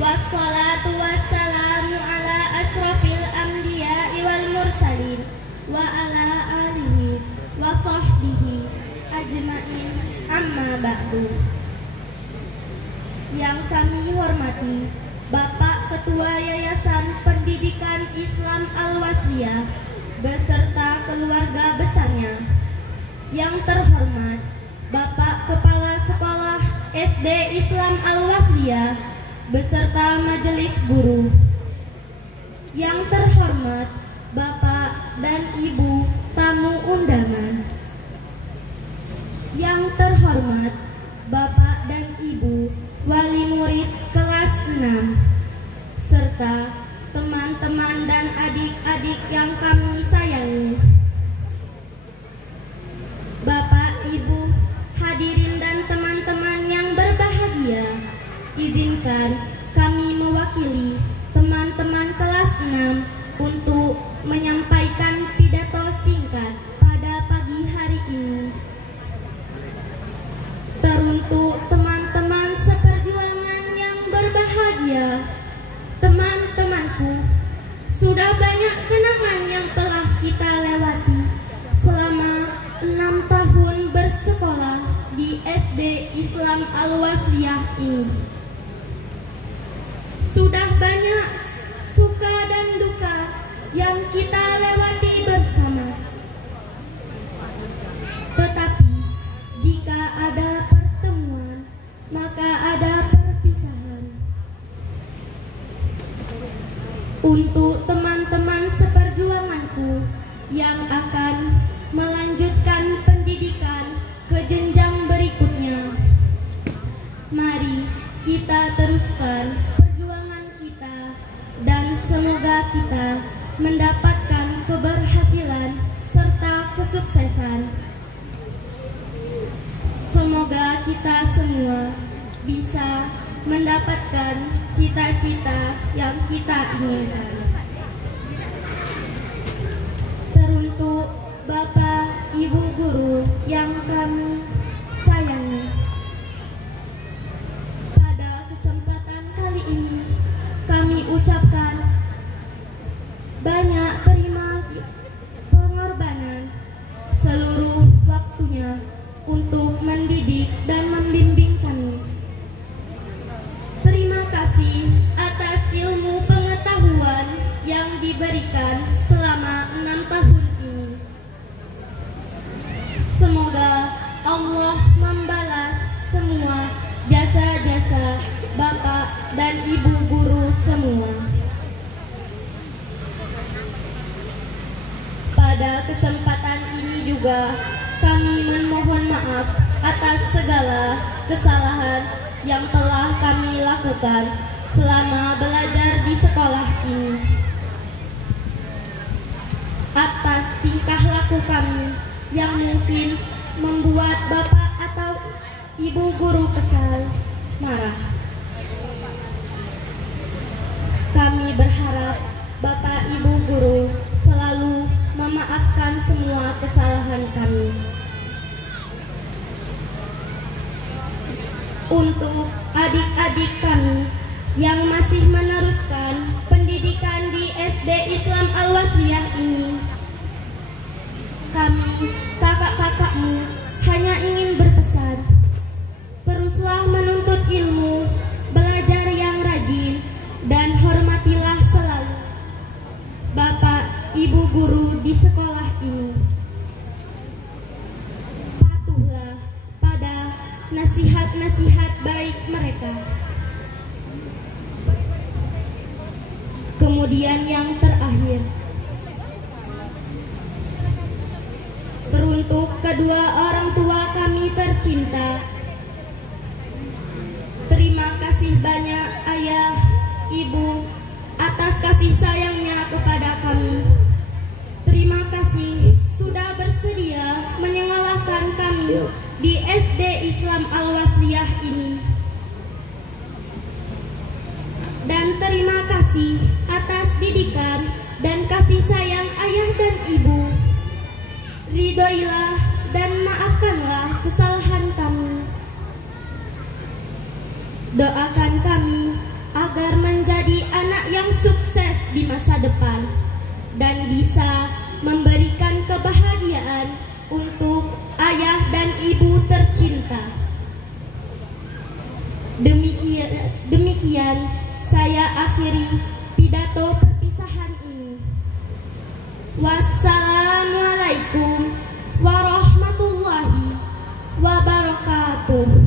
Wassalatu wassalamu ala asrafil anbiya'i wal mursalin wa ala alihi wa sahbihi ajma'in, amma ba'du. Yang kami hormati Bapak Ketua Yayasan Pendidikan Islam Al-Wasliyah beserta keluarga besarnya. Yang terhormat Bapak Kepala Sekolah SD Islam Al-Wasliyah beserta majelis guru. Yang terhormat Bapak dan Ibu tamu undangan. Yang terhormat Bapak dan Ibu wali murid kelas 6 serta teman-teman dan adik-adik yang kami sayangi. Bapak, Ibu, hadirin dan teman-teman yang berbahagia, izinkan kami mewakili teman-teman kelas 6 untuk menyampaikan pidato singkat pada pagi hari ini. Teruntuk teman-teman seperjuangan yang berbahagia, teman-temanku, sudah banyak kenangan yang telah kita lewati selama 6 tahun bersekolah di SD Islam Al-Wasliyah ini. Sudah banyak suka dan duka yang kita lewati bersama. Tetapi jika ada pertemuan, maka ada perpisahan. Untuk teman-teman seperjuanganku yang akan melanjutkan pendidikan ke jenjang berikutnya, mari kita teruskan perjuangan kita dan semoga kita mendapatkan keberhasilan serta kesuksesan. Semoga kita semua bisa mendapatkan cita-cita yang kita inginkan. Teruntuk Bapak, Ibu guru yang kami sayangi, pada kesempatan kali ini kami ucapkan banyak terima pengorbanan seluruh waktunya untuk mendidik dan membimbing kami. Terima kasih atas ilmu pengetahuan yang diberikan selama 6 tahun ini. Semoga Allah membalas semua jasa-jasa Bapak dan Ibu guru semua. Pada kesempatan ini juga kami memohon maaf atas segala kesalahan yang telah kami lakukan selama belajar di sekolah ini. Atas tingkah laku kami yang mungkin membuat Bapak atau Ibu guru kesal, marah. Kami berharap Bapak Ibu guru selalu memaafkan semua kesalahan kami. Untuk adik-adik kami yang masih meneruskan pendidikan di SD Islam Al-Wasliyah ini, kami, kakak-kakakmu, hanya ingin berpesan, teruslah menuntut ilmu, belajar yang rajin, dan hormatilah selalu Bapak, Ibu guru di sekolah ini. Patuhlah pada nasihat-nasihat baik mereka. Kemudian yang terakhir, teruntuk kedua orang tua kami tercinta, terima kasih banyak Ayah, Ibu atas kasih sayangnya kepada kami. Terima kasih sudah bersedia menyekolahkan kami di SD Islam Al-Wasliyah ini. Dan terima kasih atas didikan dan kasih sayang ayah dan ibu. Ridhoilah dan maafkanlah kesalahan kami. Doakan kami agar bisa memberikan kebahagiaan untuk ayah dan ibu tercinta. Demikian saya akhiri pidato perpisahan ini. Wassalamualaikum warahmatullahi wabarakatuh.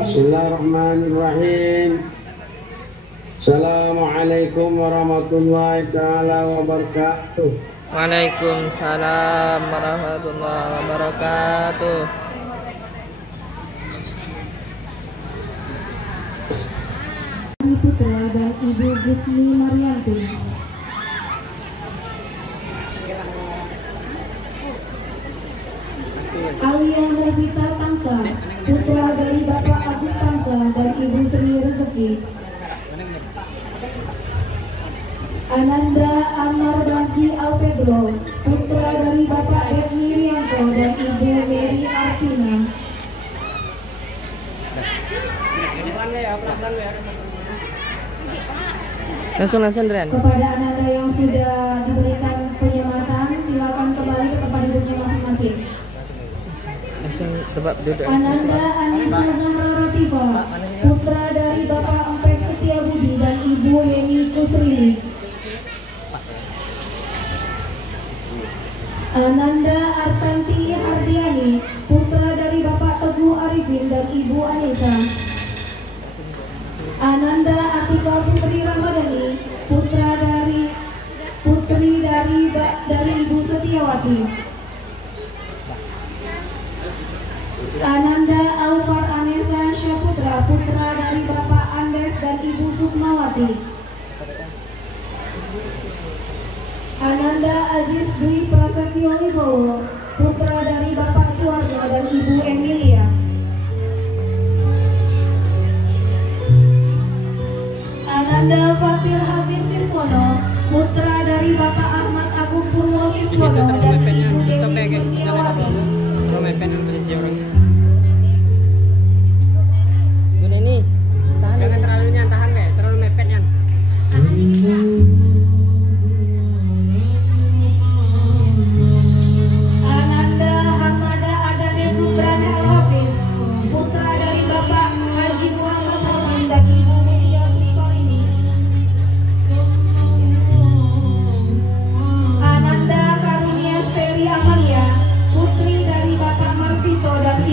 Bismillahirrahmanirrahim. Assalamualaikum warahmatullahi taala wabarakatuh. Waalaikumsalam warahmatullahi wabarakatuh. Putra dan Ibu Gusmi Marianti. Alia Levita Tangsa, putra dari Bapak Agus Tangsa dan Ibu Sri Rezeki. Ananda Amar Basi Alpedro, putra dari Bapak Edni Rianto dan Ibu Mary Artina. Langsung Dren. Kepada Ananda yang sudah diberikan penyematan, silakan kembali ke tempat duduknya masing-masing. Ananda Anissa Zahra Ratifa, putra dari Bapak Empek Setiabudi dan Ibu Yeni Kusrini. Ananda Artanti Hardiani, putra dari Bapak Teguh Arifin dan Ibu Anissa. Ananda Atika Putri Ramadhani, putri dari Ibu Setiawati. Ananda Alfar Anessa Syaputra, putra dari Bapak Andes dan Ibu Sukmawati. Ananda Aziz Dwi Prasetyo Wibowo, putra dari Bapak Suwarno dan Ibu Emilia. Ananda Fatir Hafiz Siswono, putra dari Bapak Ahmad Agung Purwo Siswono dan Ibu Dewi Kurniawati. Jangan terlalu tahan deh, terlalu mepetnya. Ananda Hamada Adane Subrana Al-Hafiz, putra dari Bapak Haji Muhammad Hafiz dan Ibu Media Bustorini. Ananda Karunia Seri Amalia, putri dari Bapak Marsito dan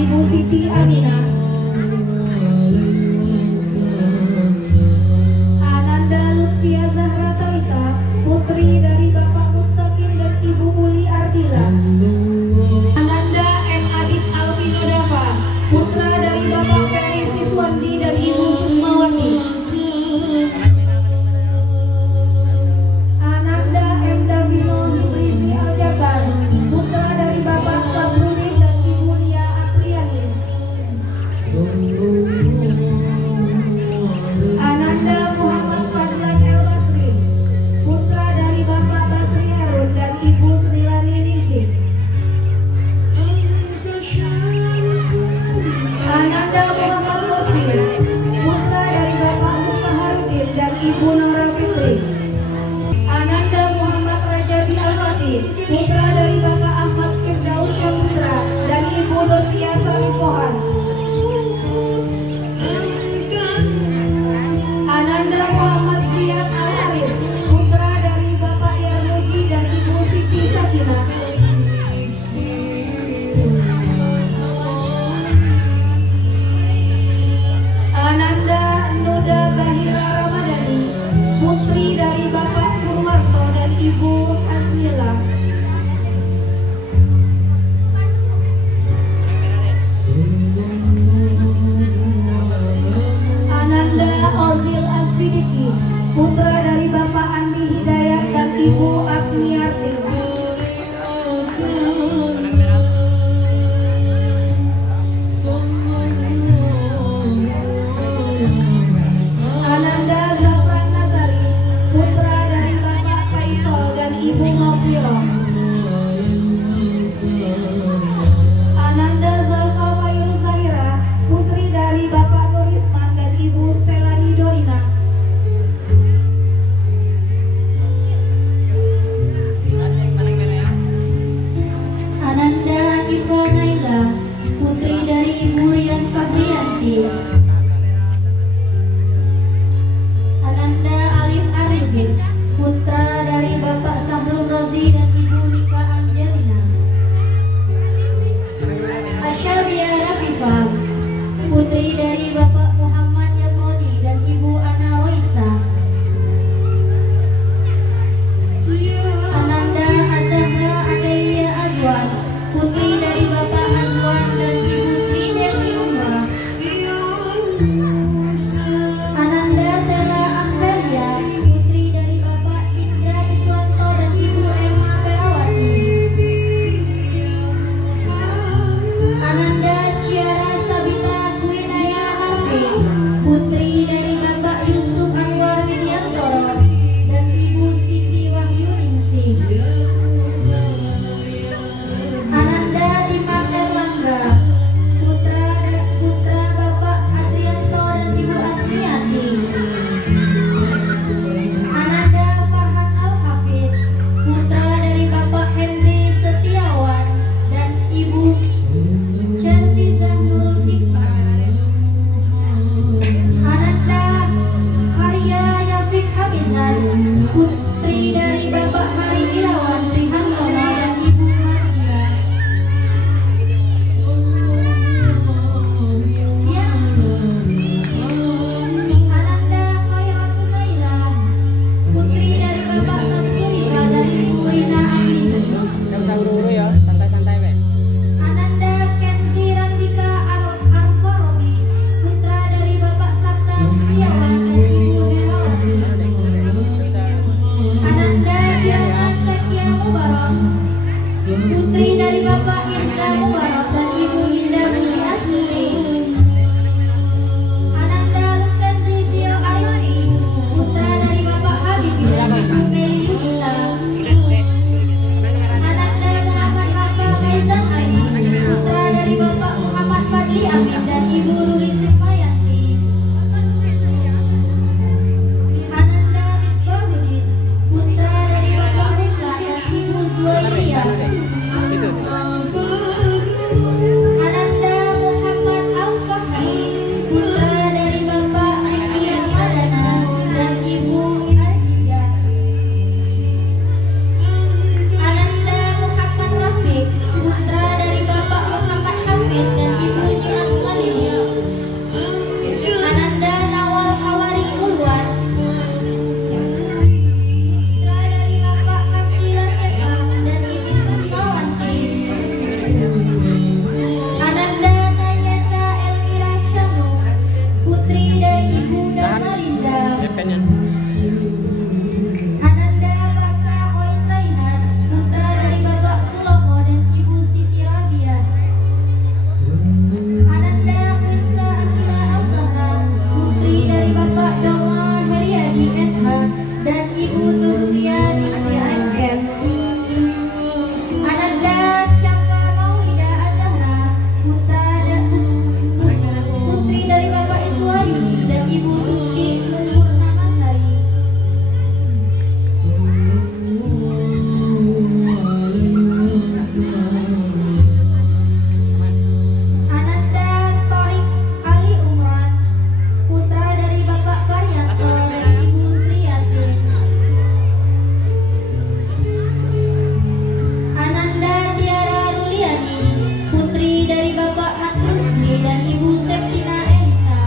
Bapak Ferry Siswandi dan Ibu Sukmawati. Ananda M. Davino Hibrizi Aljabar, putra dari Bapak Sabrudin dan Ibu Lia Apriani. Ananda Muhammad Fadlan El Basri, putra dari Bapak Basri Herun dan Ibu Srilani Nisih. Ananda Muhammad Kosir, putra dari Bapak Mustaharudin dan Ibu Nora Fitri. Ananda Muhammad Rajadi Al-Fatih, putra dari Bapak Ahmad Firdaus Syahputra dan Ibu Nurtia Saripohan. Ananda Muhammad Ziyad Al-Haris, putra dari Bapak Yarmuji dan Ibu Siti Sakinah. Ananda Nuda Bahira Ramadhani, putri dari Bapak Purwarto dan Ibu Asmila. Ananda Ozil As-Siddiqi, putra dari Bapak Andi Hidayat dan Ibu Agniarti. Ananda Zafran Nazari, putra dari Bapak Faisal dan Ibu Mafiroh. Ananda Zalfa Fairuz Zahira, putri dari Bapak Nurisman dan Ibu Stelani Dorina. Ananda Ivo Naila, putri dari Ibu Rian Fahriyanti. Ananda Alif Arifin, putra dari Bapak Sahrul Rozi dan Ibu Nika Angelina. Asyabia Rafifah, putri dari Bapak Muhammad Yamoni dan Ibu Ana Roisa. Ananda Azahra Adelia Azwan, putri dari Bapak Azwan dan Ibu Tridesi Umar. Ananda Sela Amelia, putri dari Bapak Indra Iswanto dan Ibu Emma Perawati. Ananda Ciara Sabita Kuinaya Harfi, putri dari Bapak Yusuf Anwar Widiantoro dan Ibu Siti Wahyuningsih. Ananda Dimas Erlangga, putra Bapak Adrianto mepetnya. Ananda Baksa Koisainan, putra dari Bapak Suloko dan Ibu Siti Rabia. Ananda Kunsa Akila Al-Zahra, putri dari Bapak Doma Heriadi SH dan Ibu Nurriani CIM. Ananda Syaka Maulida Al-Zahra, putri dari Bapak Iswayuni dan Ibu Tuti Purnamasari. Ananda Tarik Ali Umran, putra dari Bapak Karyanto dan Ibu Sriyati. Ananda Tiara Ruliani, putri dari Bapak Matrusli dan Ibu Septina Elita.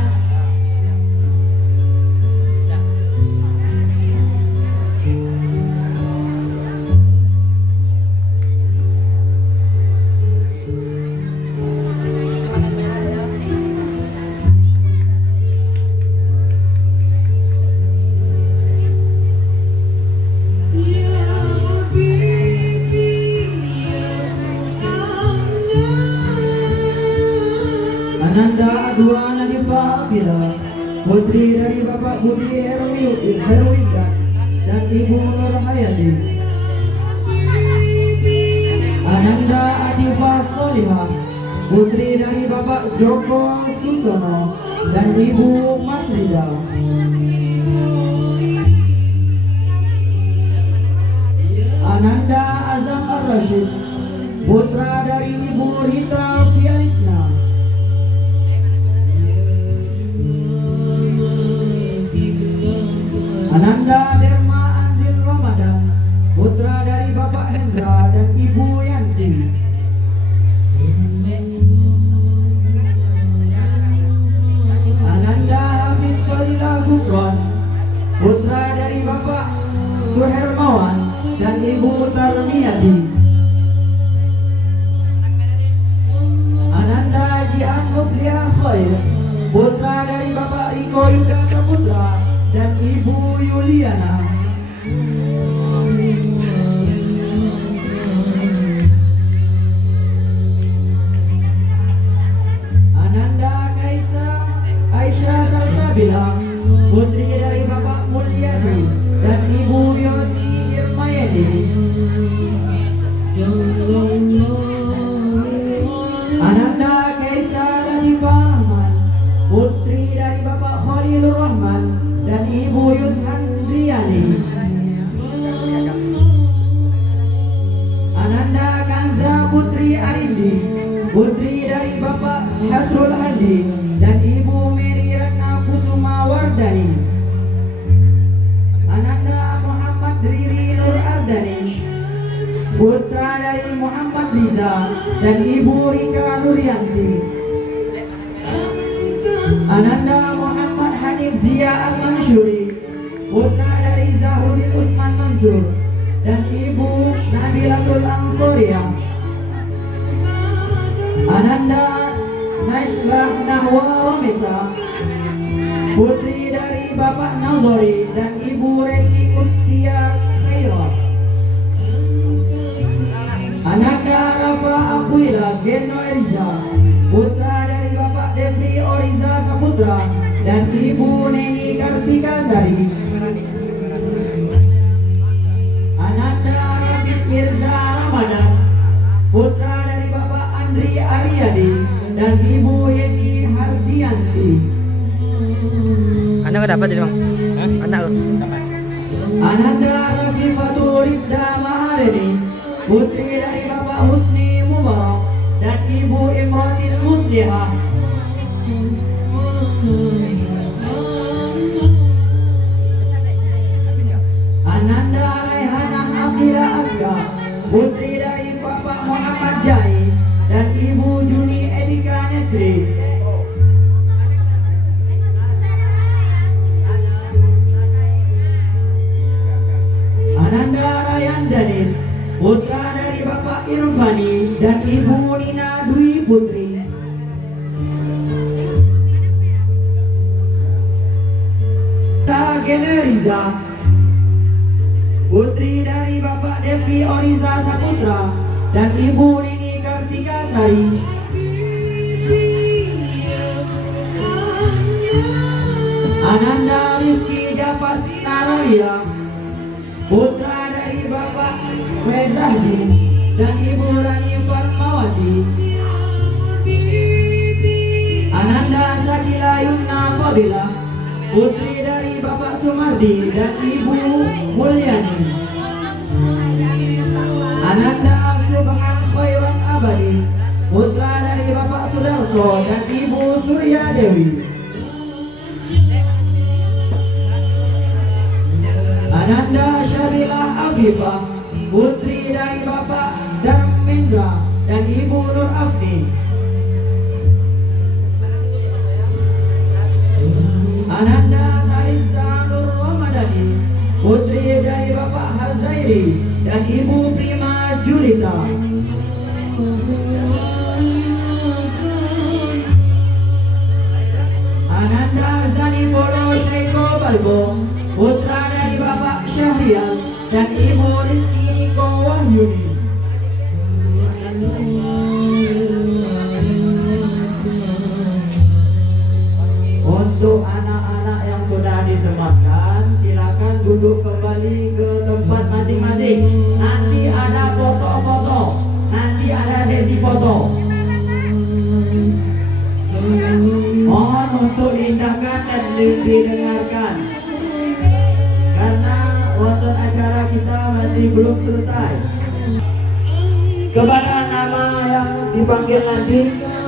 Ananda Adwana Diva Afira, putri dari Bapak Budi Herwinda dan Ibu Nur Hayati. Ananda Adiva Solihah, putri dari Bapak Joko Susono dan Ibu Masrida. Ananda Azam Ar-Rashid, putra dari Ibu Rita Fialisna. Ananda Derma Anzil Ramadan, putra dari Bapak Hendra dan Ibu Yanti. Ananda Hafiz Fadilah Gufron, putra dari Bapak Suhermawan dan Ibu Tarmiyati. Ananda Jian Mufliah Khair, putra dari Bapak Riko Yuda Saputra dan Ibu Yuliana. Ananda Kaisa Aisyah Salsabila, putri dari Bapak Mulyadi dan Ibu Yosi Irmayadi. Ananda Kaisa Latifa Rahman, putri dari Bapak Khalilur Rahman dan Ibu Yushandriani. Ananda Kanza Putri Arindi, putri dari Bapak Hasrul Hadi dan Ibu Mary Ratna Kusuma Wardani. Ananda Muhammad Riri Nur Ardani, putra dari Muhammad Riza dan Ibu Rika Nuryanti. Ananda Muhammad Hanif Zia Al-Mansyuri, putra dari Zahudin Usman Mansur dan Ibu Nabilatul Ansoriah. Ananda Naislah Nahwa Romesa, putri dari Bapak Nazori dan Ibu Resi Kutia Khairah. Ananda Rafa Akuila Geno Eriza, putra dari Bapak Devri Oriza Saputra dan Ibu Neni Kartika Sari. Ananda Rafiq Mirza Ramadan, putra dari Bapak Andri Aryadi dan Ibu Yeni Hardianti. Anak nggak dapat jadi bang? Anak lo? Ananda Rafifatul Rifda Maharani, putri dari Bapak Husni Mubarak dan Ibu Imratil Muslihah. Ananda Raihanah Akhira Aska, putri dari Bapak Muhammad Jai dan Ibu Juni Edika Netri. Ananda Rayan Danis, putra dari Bapak Irfani dan Ibu 2000 Nina Dwi Putri. Ananda Raihan Akhira Aska, putri dari Bapak Muhammad Jai dan Ibu Juni Edika Netri. Ananda Rayan Danis, putra dari Bapak Irfani dan Ibu Nina Dwi Putri. Ananda Rayan Danis, putra dari Bapak Irfani dan Ibu Nina Dwi Putri. Kele Riza, putri dari Bapak Devi Oriza Saputra dan Ibu Rini Kartika Sari. Ananda Rifki Jafas Naroya, putra dari Bapak Wezahdi dan Ibu Rani Fatmawati. Ananda Sakila Yumna Fadila, putri dari Bapak Sumardi dan Ibu Mulyani. Ananda Subhan Khairan Abadi, putra dari Bapak Sudarso dan Ibu Surya Dewi. Ananda Syabilah Afifah, putri dari Bapak Dharmendra dan Ibu Nur Afni. Ananda Tarista Nur Ramadhani, putri dari Bapak Hazairi dan Ibu Prima Julita. Ananda Zanipolo Syaiko Balbo, putra dari Bapak Syahrial dan Ibu Rizki Niko Wahyuni. Untuk anak-anak yang sudah disematkan, silakan duduk kembali ke tempat masing-masing. Nanti ada foto-foto, nanti ada sesi foto. Mohon untuk diindahkan dan didengarkan, karena waktu acara kita masih belum selesai. Kepada nama yang dipanggil nanti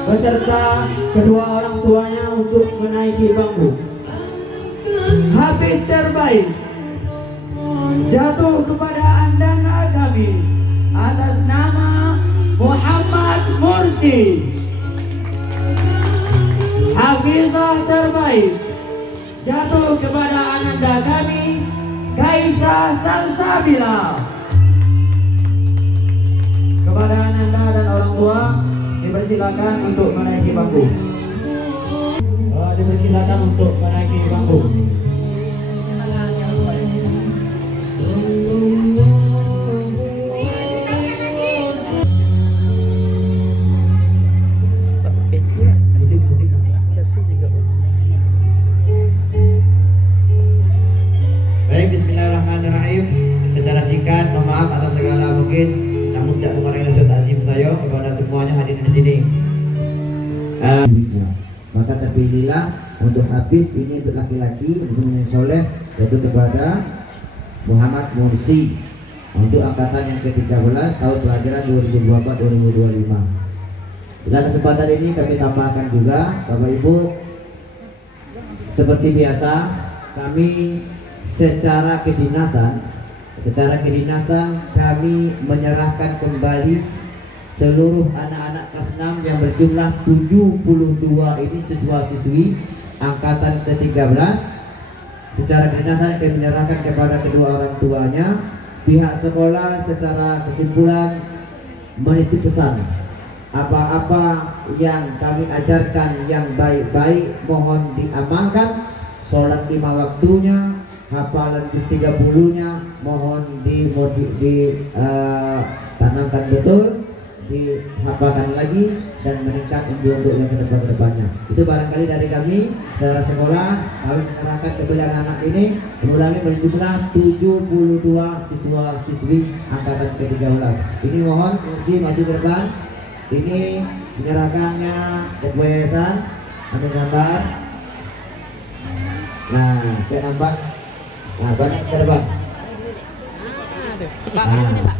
beserta kedua orang tuanya untuk menaiki bangku. Hafiz terbaik jatuh kepada Andana kami atas nama Muhammad Mursi. Hafizah terbaik jatuh kepada ananda kami Kaisa Salsabila. Kepada ananda dan orang tua dipersilakan untuk menaiki bangku. Dipersilakan untuk menaiki bangku. Baik, bismillahirrahmanirrahim. Secara singkat, mohon maaf atas segala mungkin, namun tidak mengurangi rasa takzim saya kepada semuanya hadirin di sini. Maka terpilihlah untuk Hafiz ini untuk laki-laki untuk yang soleh, yaitu kepada Muhammad Mursi untuk angkatan yang ke-13 tahun pelajaran 2024-2025. Dalam kesempatan ini kami tambahkan juga Bapak Ibu, seperti biasa kami secara kedinasan kami menyerahkan kembali seluruh anak-anak kelas 6 yang berjumlah 72 ini siswa-siswi angkatan ke-13. Secara kedinasan kami menyerahkan kepada kedua orang tuanya. Pihak sekolah secara kesimpulan menitip pesan, apa-apa yang kami ajarkan yang baik-baik mohon diamalkan. Sholat 5 waktunya, hafalan juz 30-nya mohon ditanamkan betul, dihafalkan lagi dan meningkat untuk yang kedepannya. Itu barangkali dari kami secara sekolah. Kami menyerahkan kepada anak ini mengulangi berjumlah 72 siswa-siswi angkatan ke-13. Ini mohon kursi maju ke depan. Ini menyerahkannya ketua yayasan. Ambil gambar. Nah, saya nampak. Nah, banyak ke depan. Pak, mana sini, Pak?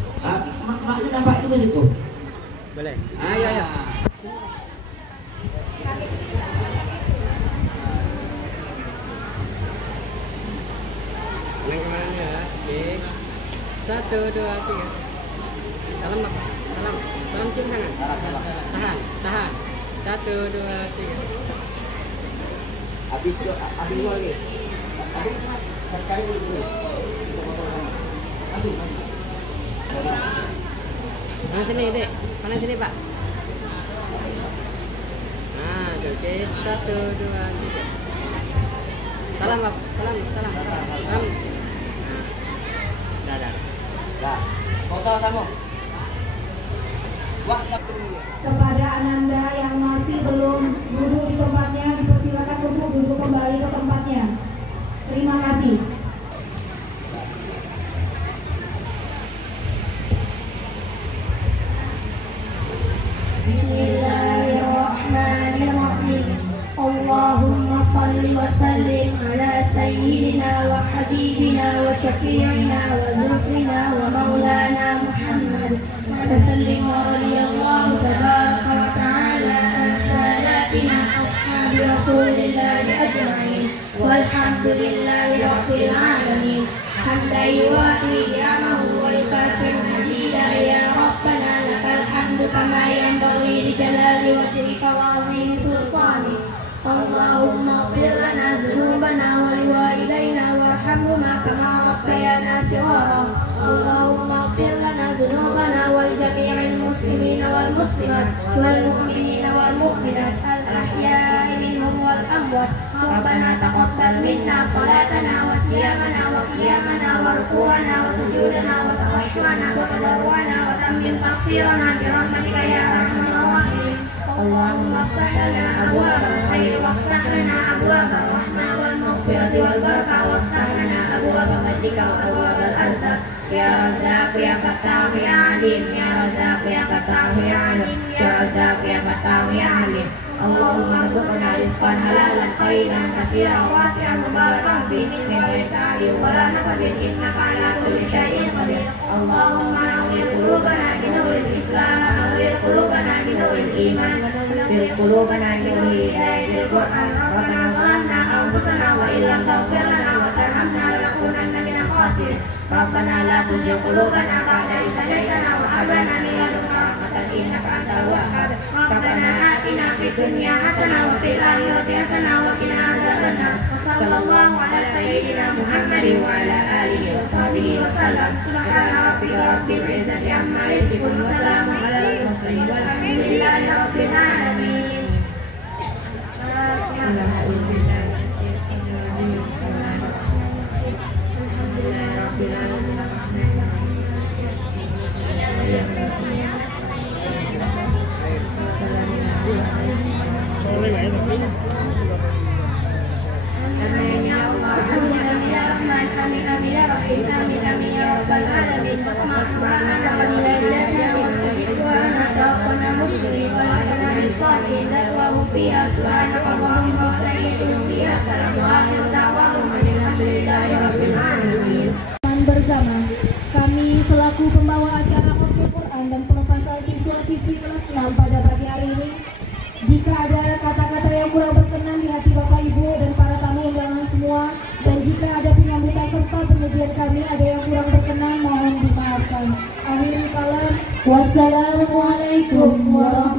Maknya nampak itu begitu. Boleh. Ayo, ayo. Yang kemana? Oke. 1, 2, 3. Salam, Pak. Salam. Salam cium tangan. Tahan, tahan. 1, 2, 3. Habis lagi. Habis sekali dulu. Habis. Mana sini, Dek? Mana sini, Pak? Nah, oke. 1, 2, 3. Salam, salam, salam, salam. Dah. Foto kamu. Kepada Ananda yang masih belum duduk di tempatnya, dipersilakan untuk duduk kembali ke tempatnya. Terima kasih. Bismillahirrahmanirrahim. Allahumma salli wa sallim ala sayyidina wa habibina wa syafi'ina wa zufrina wa maulana Muhammad. وسلم ورضي الله تبارك وتعالى عن ساداتنا أصحاب رسول الله أجمعين والحمد لله رب العالمين حمدا يوافي نعمه ويكافئ مزيدا يا ربنا لك الحمد كما ينبغي لجلال وجهك وعظيم سلطانك اللهم اغفر لنا ذنوبنا ولوالدينا وارحمهما كما ربيانا صغارا اللهم اغفر لنا ذنوبنا ولجميع المسلمين والمسلمات والمؤمنين والمؤمنات الأحياء منهم والأموات ربنا تقبل منا صلاتنا وصيامنا وقيامنا وركوعنا وسجودنا وتخشعنا وتضرعنا وتمم تقصيرنا برحمتك يا أرحم الراحمين اللهم افتح لنا أبواب الخير وافتح لنا أبواب الرحمة والمغفرة والبركة وافتح لنا أبواب فضلك وأبواب الأرزاق يا رزاق يا فتاح يا عليم يا رزاق يا فتاح يا عليم يا رزاق يا فتاح يا عليم اللهم ارزقنا رزقا حلالا طيبا كثيرا واسعا مباركا فيه من غير تعب ولا نصب انك على كل شيء قدير اللهم نور قلوبنا بنور الاسلام نور قلوبنا بنور الايمان نور قلوبنا بنور هدايه القران ربنا ظلمنا انفسنا وان لم تغفر لنا وترحمنا لنكونن من الخاسرين ربنا لا تزغ قلوبنا بعد إذ هديتنا وهب لنا من لدنك رحمة إنك أنت الوهاب ربنا آتنا في الدنيا حسنة وفي الآخرة حسنة وقنا عذاب النار صلى الله على سيدنا محمد وعلى آله وصحبه وسلم سبحان ربك رب العزة عما يصفون وسلام على المرسلين والحمد لله رب العالمين. Bersama kami selaku pembawa acara Khotbah Quran dan pelepasan siswa-siswi kelas 6 pada pagi hari ini, jika ada kata-kata yang kurang berkenan di hati Bapak Ibu dan para tamu undangan semua, dan jika ada penyambutan serta penyajian kami ada yang kurang berkenan, mohon dimaafkan. Akhirul kalam, wassalamualaikum warahmatullahi